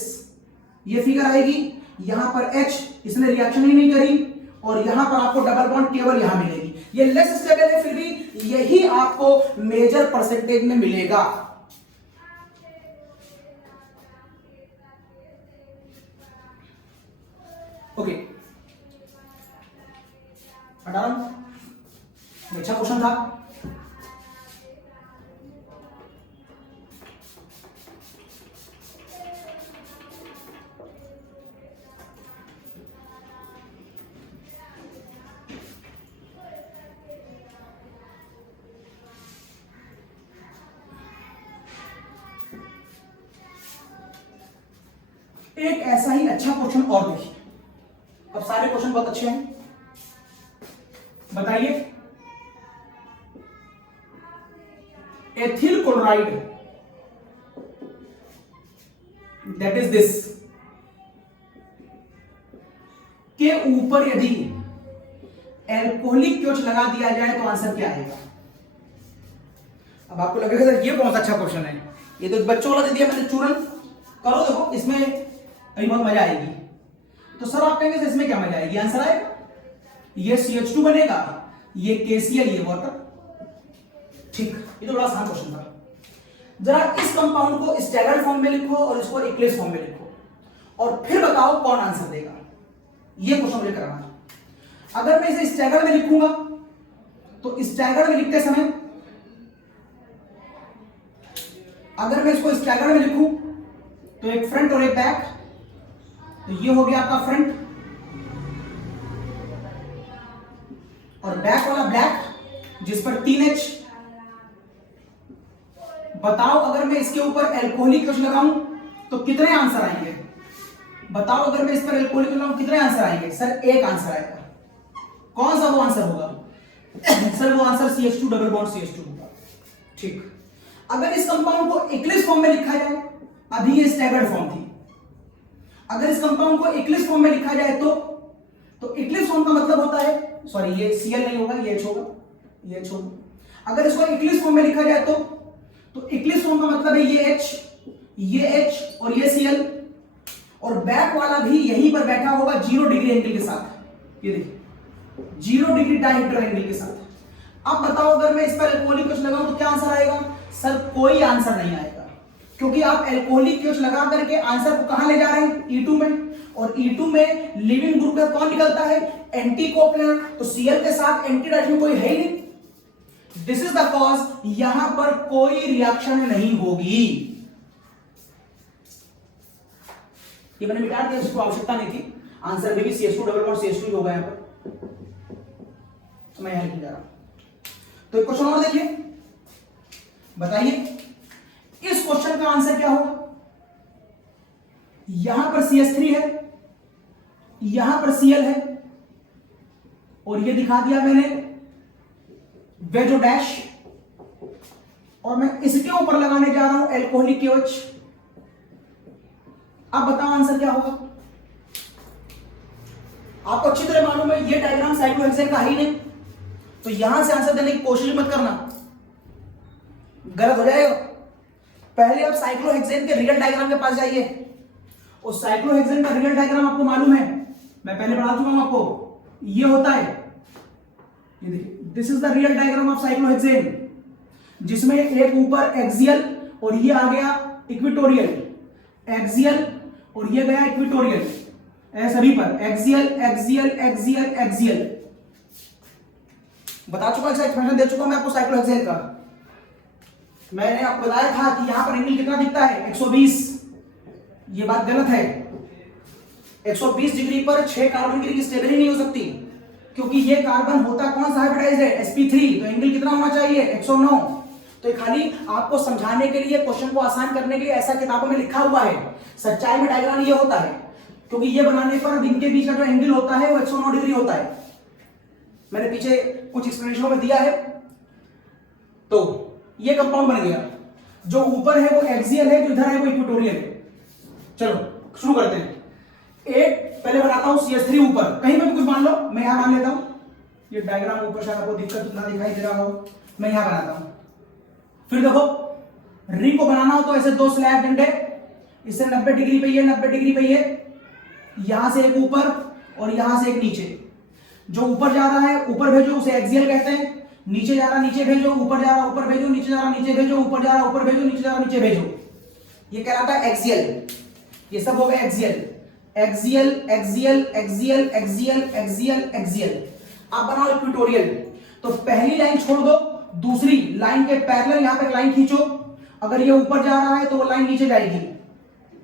ये फिगर आएगी, यहां पर H इसने रिएक्शन ही नहीं करी, और यहां पर आपको डबल बॉन्ड केवल यहां मिलेगी। ये लेस स्टेबल है, फिर भी यही आपको मेजर परसेंटेज में मिलेगा। ओके, अच्छा क्वेश्चन था। एक ऐसा ही अच्छा क्वेश्चन और देखिए, अब सारे क्वेश्चन बहुत अच्छे हैं। बताइए, ethyl chloride that is this के ऊपर यदि एल्कोहलिक क्योच लगा दिया जाए तो आंसर क्या आएगा? अब आपको लगेगा सर ये कौन सा अच्छा क्वेश्चन है, ये तो बच्चों वाला दे दिया मैंने चूरन। करो देखो, इसमें अभी बहुत मजा आएगी। तो सर आप कहेंगे इसमें क्या मजा आएगी? आंसर आएगा, ये CH2 बनेगा, ये KCl, ये वाटर। ठीक, ये तो बड़ा आसान क्वेश्चन था। जरा इस कंपाउंड को स्टैगर्ड फॉर्म में लिखो और इसको एक्लेस फॉर्म में लिखो, और फिर बताओ कौन आंसर देगा। ये क्वेश्चन मुझे कराना है। अगर मैं इसे स्टैगर्ड में लिखूंगा तो स्टैगर्ड में लिखते समय, अगर मैं इसको स्टैगर्ड में लिखूं तो एक फ्रंट और एक बैक, तो ये हो गया आपका फ्रंट, और बैक वाला ब्लैक जिस पर 3H। बताओ अगर मैं इसके ऊपर एल्कोहलिक क्योच लगाऊं तो कितने आंसर आएंगे? बताओ अगर मैं इस पर एल्कोहलिक लगाऊं कितने आंसर आएंगे? सर एक आंसर आएगा। कौन सा वो आंसर होगा? सर वो answer CH2 double bond CH2 होगा। ठीक, अगर इस कंपाउंड को एक्लिस फॉर्म में लिखा जाए, अभी ये स्टैगर्ड फॉर्म थी, अगर इस कंपाउंड को एक्लिस फॉर्म में लिखा जाए तो एक्लिस फॉर्म का मतलब होता है, सॉरी ये Cl नहीं होगा, ये H होगा, ये H होगा। अगर इसको एक्लिस फॉर्म में लिखा जाए तो एक्लिस फॉर्म का मतलब है ये H, ये H और ये Cl, और बैक वाला भी यहीं पर बैठा होगा 0 डिग्री एंगल के साथ। ये देखिए 0 डिग्री डायहेड्रल एंगल के साथ। अब बताओ अगर मैं इस पर एल्कोहलिक क्योच लगाऊं तो क्या आंसर आएगा? सर कोई आंसर नहीं आएगा, क्योंकि आप एल्कोहलिक क्योच लगा करके आंसर को कहां ले जा रहे हैं? E2 में, और E2 में लिविंग ग्रुप का कौन निकलता है? Anti coplanar. तो Cl के साथ एंटी डायरेक्शन कोई है ही नहीं। दिस इज द कॉज, यहां पर कोई रिएक्शन नहीं होगी। ये मैंने मिटा दिया, इसको आवश्यकता नहीं थी। आंसर में भी CH2 डबल बॉन्ड CH2 होगा यहां पर, तो मैं यहां लिख जा रहा हूं। तो एक क्वेश्चन और देखिए, बताइए इस क्वेश्चन का आंसर क्या होगा? यहां पर CH3 है, यहां पर Cl है, और ये दिखा दिया मैंने वेजो डैश, और मैं इसके ऊपर लगाने जा रहा हूं एल्कोहलिक क्योच। अब बताओ आंसर क्या होगा? आपको अच्छी तरह मालूम है ये डायग्राम साइक्लोहेक्सेन का ही नहीं, तो यहां से आंसर देने की कोशिश मत करना, गलत हो जाएगा। पहले आप साइक्लोहेक्सेन के रियल डायग्राम के पास जाइए, और साइक्लोहेक्सेन का रियल डायग्राम आपको मालूम है, मैं पहले बता चुका हूं आपको, ये होता है, ये देखिए this is the real diagram of cyclohexane, जिसमें एक ऊपर एक्सियल और ये आ गया इक्वेटोरियल, एक्सियल और ये गया इक्वेटोरियल, सभी पर एक्सियल एक्सियल एक्सियल एक्सियल। बता चुका हूं, एक्सप्लेनेशन दे चुका हूं मैं आपको साइक्लोहेक्सेन का। मैंने आपको बताया था कि यहां पर एंगल कितना दिखता है? 120। ये बात गलत है। 120 डिग्री पर 6 कार्बन की रिंग स्टेबल ही नहीं हो सकती, क्योंकि ये कार्बन होता कौन सा हाइब्रिडाइज्ड है? sp3। तो एंगल कितना होना चाहिए? 109। तो खाली आपको समझाने के लिए, क्वेश्चन को आसान करने के लिए ऐसा किताबों में लिखा हुआ है। सच्चाई में डायग्राम ये होता है, क्योंकि ये बनाने पर इनके बीच का जो एंगल होता है वो 109 डिग्री होता है। मैंने पीछे कुछ एक्सप्लेनेशन में दिया है। तो ये कंपाउंड बन गया, जो ऊपर है वो एक्सियल है, जो इधर है वो इक्वेटोरियल है। चलो शुरू करते हैं। एक पहले बनाता हूं CH3 ऊपर, कहीं पर भी कुछ मान लो, मैं यहां मान लेता हूं। ये डायग्राम ऊपर शायद आपको दिक्कत ना दिखाई दे रहा हो, मैं यहां बनाता हूं। फिर देखो रिंग को बनाना हो तो ऐसे 2 स्लैब डंडे इससे 90 डिग्री पे ये, 90 डिग्री पे ये, यहां से एक ऊपर और यहां से एक नीचे। जो ऊपर जा रहा है ऊपर भेजो, उसे एक्सियल कहते हैं। नीचे जा रहा नीचे भेजो, ऊपर जा रहा ऊपर भेजो, नीचे जा रहा नीचे भेजो, ऊपर जा रहा ऊपर भेजो, नीचे जा रहा नीचे भेजो। ये कहलाता है एक्सियल। ये सब हो गया axial, axial, axial, axial, axial, axial, axial. आप बनाओ इक्वेटोरियल। तो पहली लाइन छोड़ दो, दूसरी लाइन के पैरेलल यहां पे एक लाइन खींचो। अगर ये ऊपर जा रहा है तो वो लाइन नीचे जाएगी,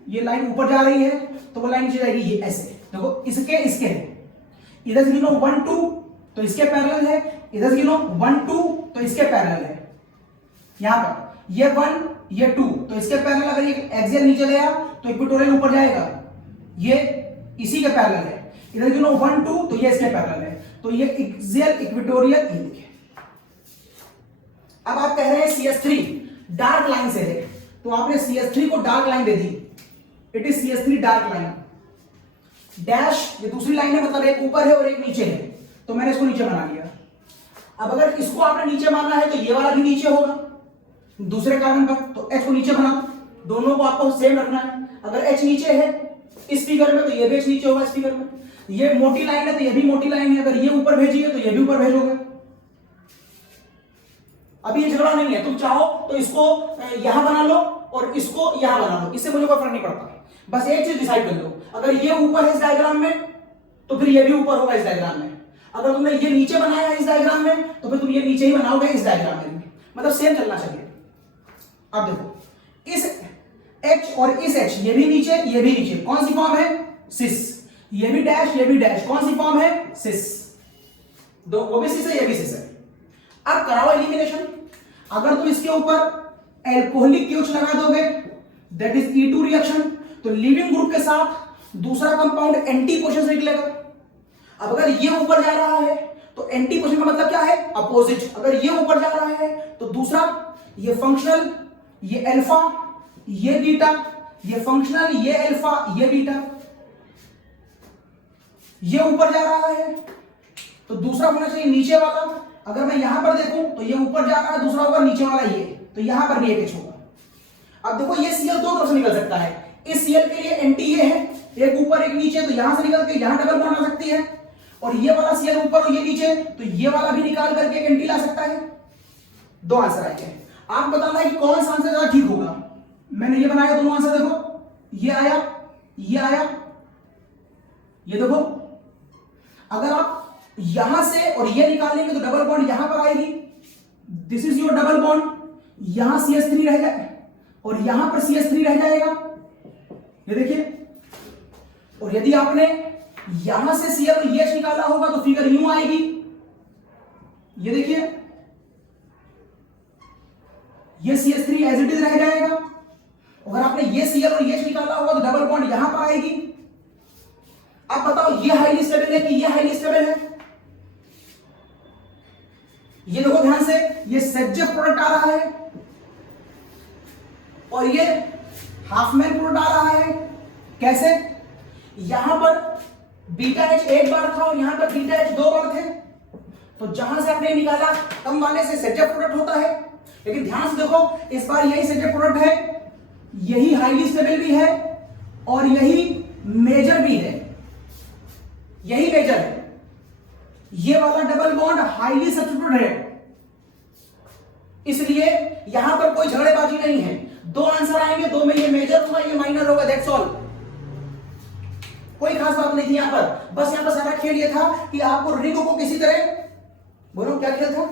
ये लाइन ऊपर जा रही है तो वो लाइन नीचे जाएगी। ये ऐसे देखो, इसके इसके है। इधर से गिनो 1 2 तो इसके पैरेलल है, इधर से गिनो 1 2 तो इसके पैरेलल है। यहां पर ये 1 ये 2 तो इसके पैरेलल। अगर ये एक्सियल नीचे गया तो इक्वेटोरियल ऊपर जाएगा, ये इसी के पैरेलल है। इधर गिनो 1 2 तो ये इसके पैरेलल है। तो ये एक्सियल इक्वेटोरियल ये देखिए। अब आप कह रहे हैं CS3 डार्क लाइन से है, तो आपने CS3 को dark line they the. It is CS3 dark line dash. ये दूसरी लाइन है, मतलब एक ऊपर है और एक नीचे है, तो मैंने इसको नीचे बना लिया। अब अगर इसको आपने नीचे मानना है तो ये वाला भी नीचे होगा दूसरे कार्बन पर, तो H को नीचे बनाओ। दोनों को आपको सेम रखना है। अगर H नीचे है इस फिगर में तो ये भी H नीचे होगा इस फिगर में। ये मोटी लाइन है तो ये भी मोटी लाइन है। अगर ये ऊपर भेजी है तो ये भी ऊपर भेजोगे। अभी ये झगड़ा नहीं है, तुम चाहो तो इसको यहां बना लो और इसको यहां बना लो, इससे मुझे कोई फर्क नहीं पड़ता। बस एक चीज डिसाइड कर लो, अगर ये ऊपर है इस डायग्राम में तो फिर ये भी ऊपर होगा इस डायग्राम में। अगर तुमने ये नीचे बनाया है इस डायग्राम में तो फिर तुम ये नीचे ही बनाओगे इस डायग्राम में। मतलब सेम चलना चाहिए। अब देखो, इस H और इस H, ये भी नीचे ये भी नीचे, कौन सी फॉर्म है? सिस। ये भी डैश ये भी डैश, कौन सी फॉर्म है? सिस। दो वो भी सिस है ये भी सिस है। अब कराओ एलिमिनेशन। अगर तुम इसके ऊपर एल्कोहलिक क्यूच लगा दोगे दैट इज E2 रिएक्शन, तो लिविंग ग्रुप के साथ दूसरा कंपाउंड एंटी पोजीशन से निकलेगा। अब अगर ये ऊपर जा रहा है तो एंटी पोजीशन का मतलब क्या है? अपोजिट। अगर ये ऊपर जा रहा है तो दूसरा, ये फंक्शनल, ये अल्फा, ये बीटा, ये फंक्शनल, ये अल्फा, ये बीटा। ये ऊपर जा रहा है तो दूसरा होना चाहिए नीचे वाला। अगर मैं यहां पर देखूं तो ये ऊपर जा रहा है, दूसरा होगा नीचे वाला ये, तो यहां पर भी एक H होगा। अब देखो, ये Cl दो तरफ से निकल सकता है। इस Cl के लिए एंटी ये है, एक ऊपर एक नीचे, तो यहां से निकल के यहां डबल बॉन्ड आ सकती है। और ये वाला Cl ऊपर और ये नीचे, तो ये वाला भी निकाल करके एक एंटी ला सकता है। दो आंसर आएंगे। आप बताना है कि कौन सा आंसर ज्यादा ठीक होगा। मैंने ये बनाया, दोनों आंसर देखो, ये आया ये आया, ये देखो। अगर आप यहां से और ये निकालेंगे तो डबल बॉन्ड यहां पर आएगी, this is your double bond. यहां CS3 रह जाए और यहां पर CS3 रह जाएगा, ये देखिए। और यदि आपने यहां से Cl और H निकाला होगा तो फिगर यूं आएगी, ये देखिए। ये CS3 एज इट इज रह जाएगा। अगर आपने ये Cl और H निकाला होगा तो डबल बॉन्ड यहां पर आएगी। अब बताओ, ये हाईली स्टेबल है कि ये हाईली स्टेबल है? ये देखो ध्यान से, ये सेजेफ प्रोडक्ट आ रहा है और ये हाफमैन प्रोडक्ट आ रहा है। कैसे? यहां पर बीटा H एक बार था और यहां पर बीटा H दो बार थे, तो जहां से आपने निकाला कम वाले से सेजेफ प्रोडक्ट होता है। लेकिन ध्यान से देखो, इस बार यही सेजेफ प्रोडक्ट है, यही हाईली स्टेबल भी है और यही मेजर भी है, यही मेजर है। ये वाला डबल बॉन्ड हाईली सब्स्टिट्यूटेड है, इसलिए यहां पर कोई झगड़ेबाजी नहीं है। दो आंसर आएंगे, दो में ये मेजर होगा ये माइनर होगा, दैट्स ऑल। कोई खास बात नहीं थी यहां पर। बस यहां पर सारा खेल ये था कि आपको रिंग को किसी तरह, बोलो क्या खेल था?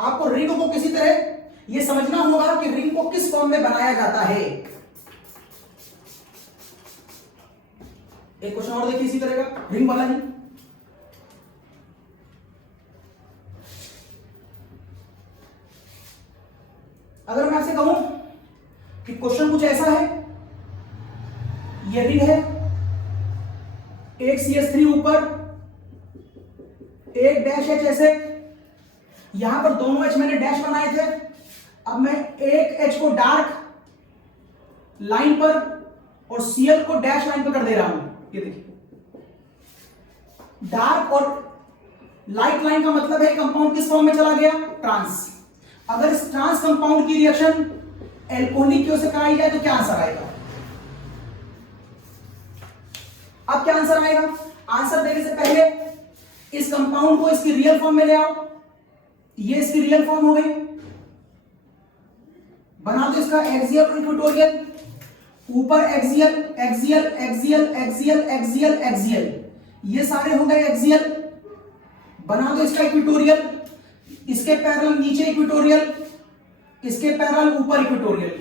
आपको रिंग को किसी तरह ये समझना होगा कि रिंग को किस फॉर्म में बनाया जाता है। एक क्वेश्चन और देखिए इसी तरह का, रिंग वाला ही। अगर मैं आपसे कहूं कि क्वेश्चन कुछ ऐसा है, ये रिंग है, एक CS3 ऊपर, एक डैश H ऐसे, यहां पर दोनों H मैंने डैश बनाए थे। अब मैं एक H को डार्क लाइन पर और Cl को डैश लाइन पर कर दे रहा हूं। ये देखिए, डार्क और लाइट लाइन का मतलब है कंपाउंड किस फॉर्म में चला गया? ट्रांस। अगर इस ट्रांस कंपाउंड की रिएक्शन एल्कोहलिक क्यों से कराई जाए तो क्या आंसर आएगा? अब क्या आंसर आएगा? आंसर देने से पहले इस कंपाउंड को इसकी रियल फॉर्म में ले आओ। ये इसकी रियल फॉर्म हो गई। बना दो इसका एक्सियल और इक्वेटोरियल। ऊपर axial axial axial axial axial axial, ये सारे हो गए एक्सियल। बना दो इसका इक्वेटोरियल। इसके पैरेलल नीचे इक्वेटोरियल, इसके पैरेलल ऊपर इक्वेटोरियल,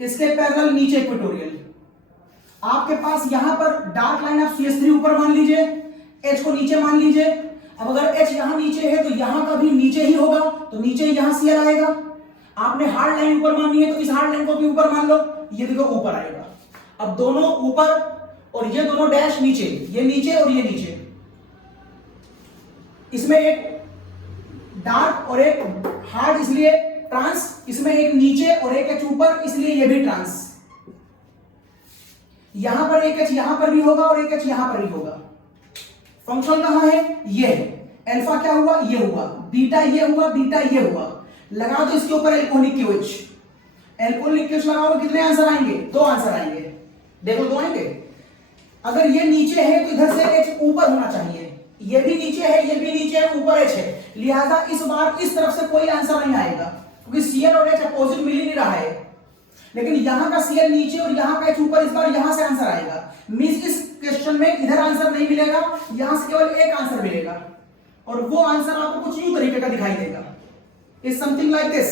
इसके पैरेलल नीचे इक्वेटोरियल। आपके पास यहां पर डार्क लाइन आप CH3 ऊपर मान लीजिए, H को नीचे मान लीजिए। अब अगर H यहां नीचे है तो यहां का भी नीचे ही होगा, तो नीचे यहां Cl आएगा। आपने हार्ड लाइन ऊपर माननी है तो इस हार्ड लाइन को भी ऊपर मान लो, ये देखो ऊपर आएगा। अब दोनों ऊपर और ये दोनों डैश नीचे, ये नीचे और ये नीचे। इसमें एक डार्क और एक हार्ड, इसलिए ट्रांस। इसमें एक नीचे और एक H ऊपर, इसलिए ये भी ट्रांस। यहां पर एक H यहां पर भी होगा और एक H यहां पर भी होगा। फंक्शन कहां है? ये अल्फा क्या हुआ? ये हुआ। बीटा ये हुआ, बीटा ये हुआ। लगा दो इसके ऊपर एल्कोहलिक QH। एल्कोहलिक QH लगाओ, कितने आंसर आएंगे? 2 आंसर आएंगे। देखो 2 आएंगे। अगर ये नीचे है तो इधर से H ऊपर होना चाहिए। ये भी नीचे है, ये भी नीचे है, ऊपर H है। लिहाजा इस बार इस तरफ से कोई आंसर नहीं आएगा, क्योंकि Cl और H अपोजिट मिल ही नहीं रहा है। लेकिन यहां का Cl नीचे और यहां का H ऊपर, इस बार यहां से आंसर आएगा। मींस इस क्वेश्चन में इधर आंसर नहीं मिलेगा, यहां से केवल एक आंसर मिलेगा, और वो आंसर आपको कुछ यूं तरीके का दिखाई देगा। Is something like this.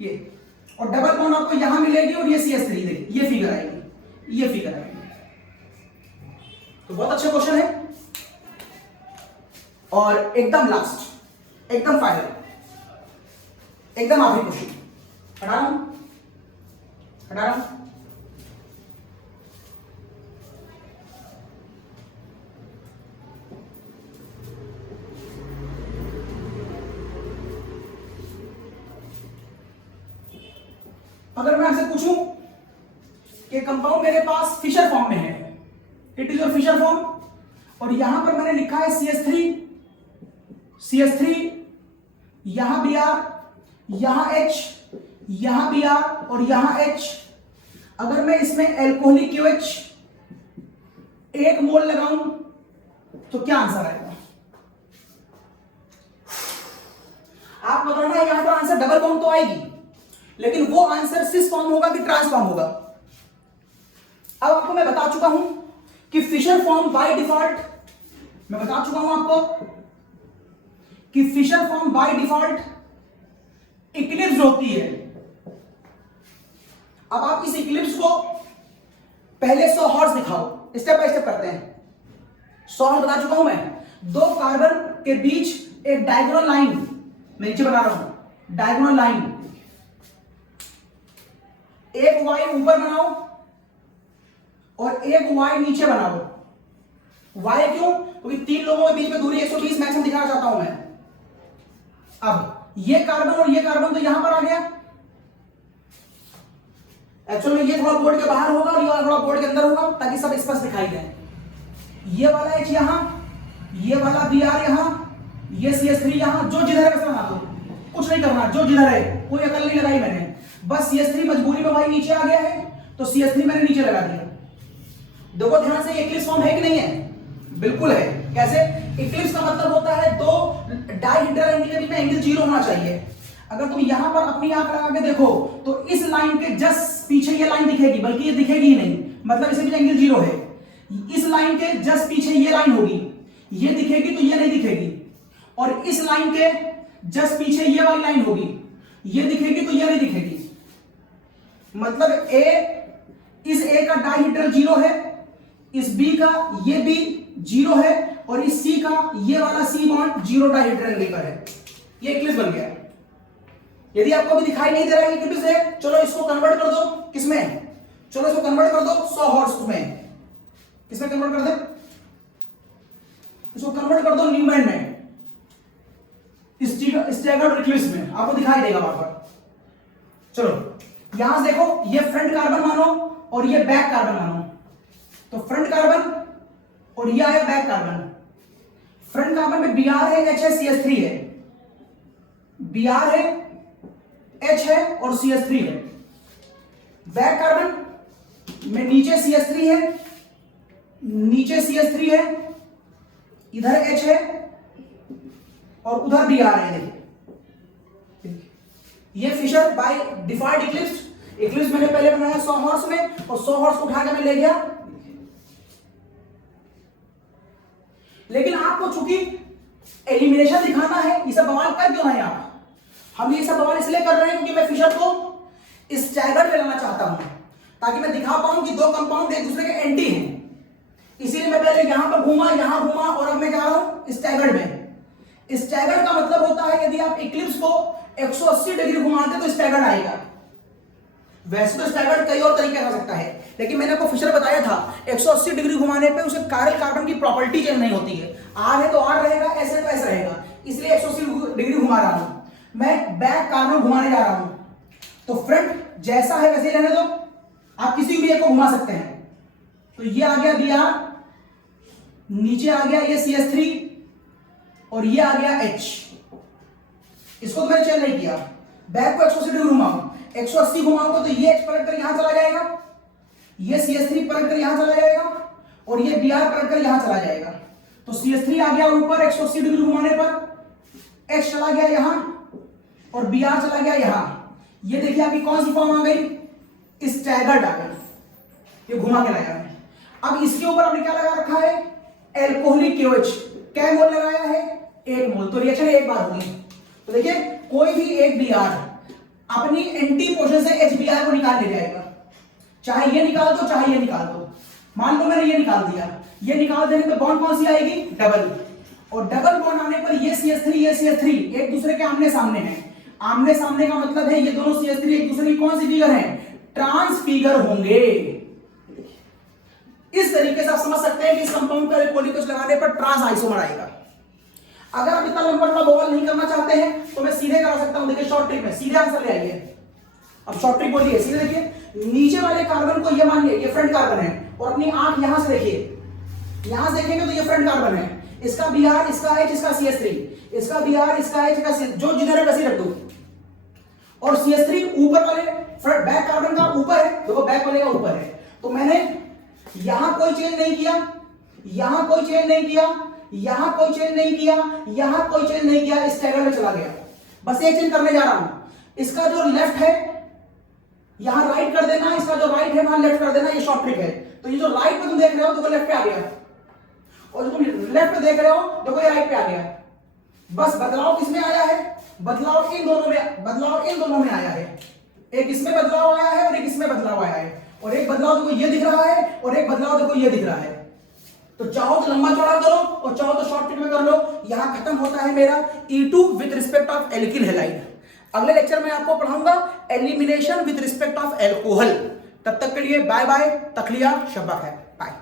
ये और डबल बॉन्ड आपको यहां मिलेगी और ये CH3 देखिए, ये फिगर आएगी, ये फिगर आएगी। तो बहुत अच्छा क्वेश्चन है। और एकदम लास्ट, एकदम फाइनल, एकदम आखिरी क्वेश्चन हटा रहा हूं। अगर मैं आपसे पूछूं कि कंपाउंड मेरे पास फिशर फॉर्म में है, it is your fisher form, और यहां पर मैंने लिखा है CH3, यहां Br, यहां H, यहां Br और यहां H। अगर मैं इसमें एल्कोहलिक QH 1 मोल लगाऊं तो क्या आंसर आएगा? आप बताना, यहां पर आंसर डबल बॉन्ड तो आएगी, लेकिन वो आंसर सिस फॉर्म होगा कि ट्रांस फॉर्म होगा? अब आपको मैं बता चुका हूं कि फिशर फॉर्म बाय डिफॉल्ट, मैं बता चुका हूं आपको कि fisher form by default Eclipse होती है। अब आप इस इक्लिप्स को पहले 100 हॉर्स दिखाओ, स्टेप बाय स्टेप करते हैं। 100 हॉर्स बता चुका हूं मैं। 2 कार्बन के बीच एक डायगोनल लाइन मैं नीचे बना रहा हूं, डायगोनल लाइन। एक Y ऊपर बनाओ और एक Y नीचे बनाओ। Y क्यों? क्योंकि 3 लोगों के बीच में दूरी 120 मैक्सिमम दिखाना चाहता हूं मैं। अब ये कार्बन और ये कार्बन तो यहां पर आ गया। एक्चुअली ये थोड़ा बोर्ड के बाहर होगा और ये वाला थोड़ा बोर्ड के अंदर होगा, ताकि सब स्पष्ट दिखाई दे। ये वाला H यहां, ये वाला Br यहां, ये CH3 यहां। जो जिधर है वैसे बना दो, कुछ नहीं करना, जो जिधर है, कोई अकल नहीं लगाई मैंने। बस CH3 मजबूरी में भाई नीचे आ गया है तो CH3 मैंने नीचे लगा दिया। देखो ध्यान से, इक्लिप्स फॉर्म है कि नहीं है? बिल्कुल है। कैसे? इक्लिप्स का मतलब होता है 2 डायहेड्रल एंगल के बीच में एंगल 0 होना चाहिए। अगर तुम यहां पर अपनी आंख लगा के देखो तो इस लाइन के जस्ट पीछे ये लाइन दिखेगी, बल्कि ये दिखेगी ही नहीं, मतलब इसके बीच एंगल 0 है। इस लाइन के जस्ट पीछे ये लाइन होगी, ये दिखेगी तो ये नहीं दिखेगी, और इस लाइन के जस्ट पीछे ये वाली लाइन होगी, ये दिखेगी तो ये नहीं दिखेगी। मतलब इस A का डायहेड्रल 0 है, इस B का ये B 0 है, और इस C का ये वाला C बॉन्ड 0 डायहेड्रल एंगल पर है। ये इक्लिप्स बन गया। यदि आपको भी दिखाई नहीं दे रहा है इक्लिप्स है, चलो इसको कन्वर्ट कर दो किसमें? चलो इसको कन्वर्ट कर दो 100 हॉर्स में। किसमें कन्वर्ट कर दे? इसको कन्वर्ट कर दो न्यूमैन में, स्टैगर्ड इक्लिप्स में, आपको दिखाई देगा वहां पर। चलो यहां से देखो, ये फ्रंट कार्बन मानो और ये बैक कार्बन मानो। तो फ्रंट कार्बन और ये आया बैक कार्बन। फ्रंट कार्बन में Br है, H है, CH3 है। Br है, H है और CH3 है। बैक कार्बन में नीचे CH3 है, नीचे CH3 है, इधर H है और उधर Br है। देखिए ये फिशर बाय डिफॉल्ट इक्लिप्स मैंने पहले बनाया 100 हॉर्स में, और 100 हॉर्स उठा के मैं ले गया। लेकिन आपको चूंकि एलिमिनेशन दिखाना है, ये सब बवाल कर क्यों रहे हैं आप? हम ये सब बवाल इसलिए कर रहे हैं क्योंकि मैं फिशर को स्टैगर्ड में लाना चाहता हूं, ताकि मैं दिखा पाऊं कि दो कंपाउंड एक दूसरे के एंटी हैं। इसीलिए मैं पहले यहां पर घूमा, यहां घूमा, और अब मैं जा रहा हूं स्टैगर्ड में। स्टैगर्ड का मतलब होता है यदि आप इक्लिप्स को 180 डिग्री घुमाते तो स्टैगर्ड आएगा। वैसे तो स्टैगर्ड कई और तरीके हो सकता है, लेकिन मैंने आपको फिशर बताया था 180 डिग्री घुमाने पे उसे कायरल कार्बन की प्रॉपर्टी चेंज नहीं होती है। आर है तो आर रहेगा, एस है तो एस रहेगा, इसलिए 180 डिग्री घुमा रहा हूं। मैं बैक कार्बन घुमाने जा रहा हूं, तो फ्रंट जैसा है वैसे ही रहने दो, आप किसी भी एक को घुमा सकते हैं। तो ये आ गया Br, नीचे आ गया ये CH3, और ये आ गया H। इसको तो मैंने चेंज नहीं किया। बैक को 180 डिग्री घुमाऊं, 180 घुमाऊंगा तो ये H पलट कर यहां चला जाएगा, ये CH3 पलट कर यहां चला जाएगा, और ये Br पलट कर यहां चला जाएगा। तो CH3 आ गया ऊपर 180 डिग्री घुमाने पर, H चला गया यहां और Br चला गया यहां। ये देखिए आपकी कौन सी फॉर्म आ गई? स्टैगर्ड आ गई। ये घुमा के लाया है। अब इसके ऊपर आपने क्या लगा रखा है? Alcoholic KOH। क्या मोल लगाया है? 1 मोल। तो रिएक्शन एक बार होगी। तो देखिए कोई भी एक Br अपनी एंटी पोजीशन से HBr को निकाल ले जाएगा, चाहे ये निकाल दो चाहे ये निकाल दो। मान लो मैंने ये निकाल दिया, ये निकाल देने पे बॉन्ड कौन सी आएगी? डबल। और डबल बॉन्ड आने पर ये CH3 एक दूसरे के आमने सामने हैं। आमने सामने का मतलब है ये दोनों CH3 एक दूसरे की कौन सी फिगर है? ट्रांस फिगर होंगे। इस तरीके से आप समझ सकते हैं कि इस कंपाउंड पर एल्कोहलिक लगाने पर ट्रांस आइसोमर आएगा। अगर आप इतना लंबा बवाल नहीं करना चाहते हैं तो मैं सीधे करा सकता हूं। देखिए शॉर्ट ट्रिक में सीधे आंसर ले आइए। अब शॉर्ट ट्रिक बोलिए, सीधे देखिए नीचे वाले कार्बन को ये मानिए ये फ्रंट कार्बन है, और अपनी आंख यहां से देखिए, यहां से देखेंगे तो ये फ्रंट कार्बन है, इसका Br, इसका H, इसका CH3, इसका Br, इसका H, इसका CH, जो जिधर है वैसे रख दो। और CH3 ऊपर वाले फ्रंट बैक कार्बन का ऊपर है, देखो बैक वाले का ऊपर है। तो मैंने यहां कोई चेंज नहीं किया, यहां कोई चेंज नहीं किया, यहां कोई चेंज नहीं किया, यहां कोई चेंज नहीं किया, स्टैगर्ड में चला गया। बस एक चेंज करने जा रहा हूं, इसका जो लेफ्ट है यहां राइट कर देना, इसका जो राइट है वहां लेफ्ट कर देना। ये शॉर्ट ट्रिक है। तो ये जो राइट पे तुम देख रहे हो देखो लेफ्ट पे आ गया, और जो तुम लेफ्ट पे देख रहे हो देखो ये राइट पे आ गया। बस बदलाव किसमें आया है? बदलाव इन दोनों में आया है। एक इसमें बदलाव आया है और एक इसमें बदलाव आया है, और एक बदलाव देखो ये दिख रहा है और एक बदलाव देखो ये दिख रहा है। तो चाहो तो लंबा चौड़ा करो और चाहो तो शॉर्ट ट्रिक में कर लो। यहां खत्म होता है मेरा E2 with respect of alkyl halide. अगले लेक्चर में आपको पढ़ाऊंगा elimination with respect of alcohol. तब तक के लिए बाय बाय, तखलिया, शब्बा खैर, बाय।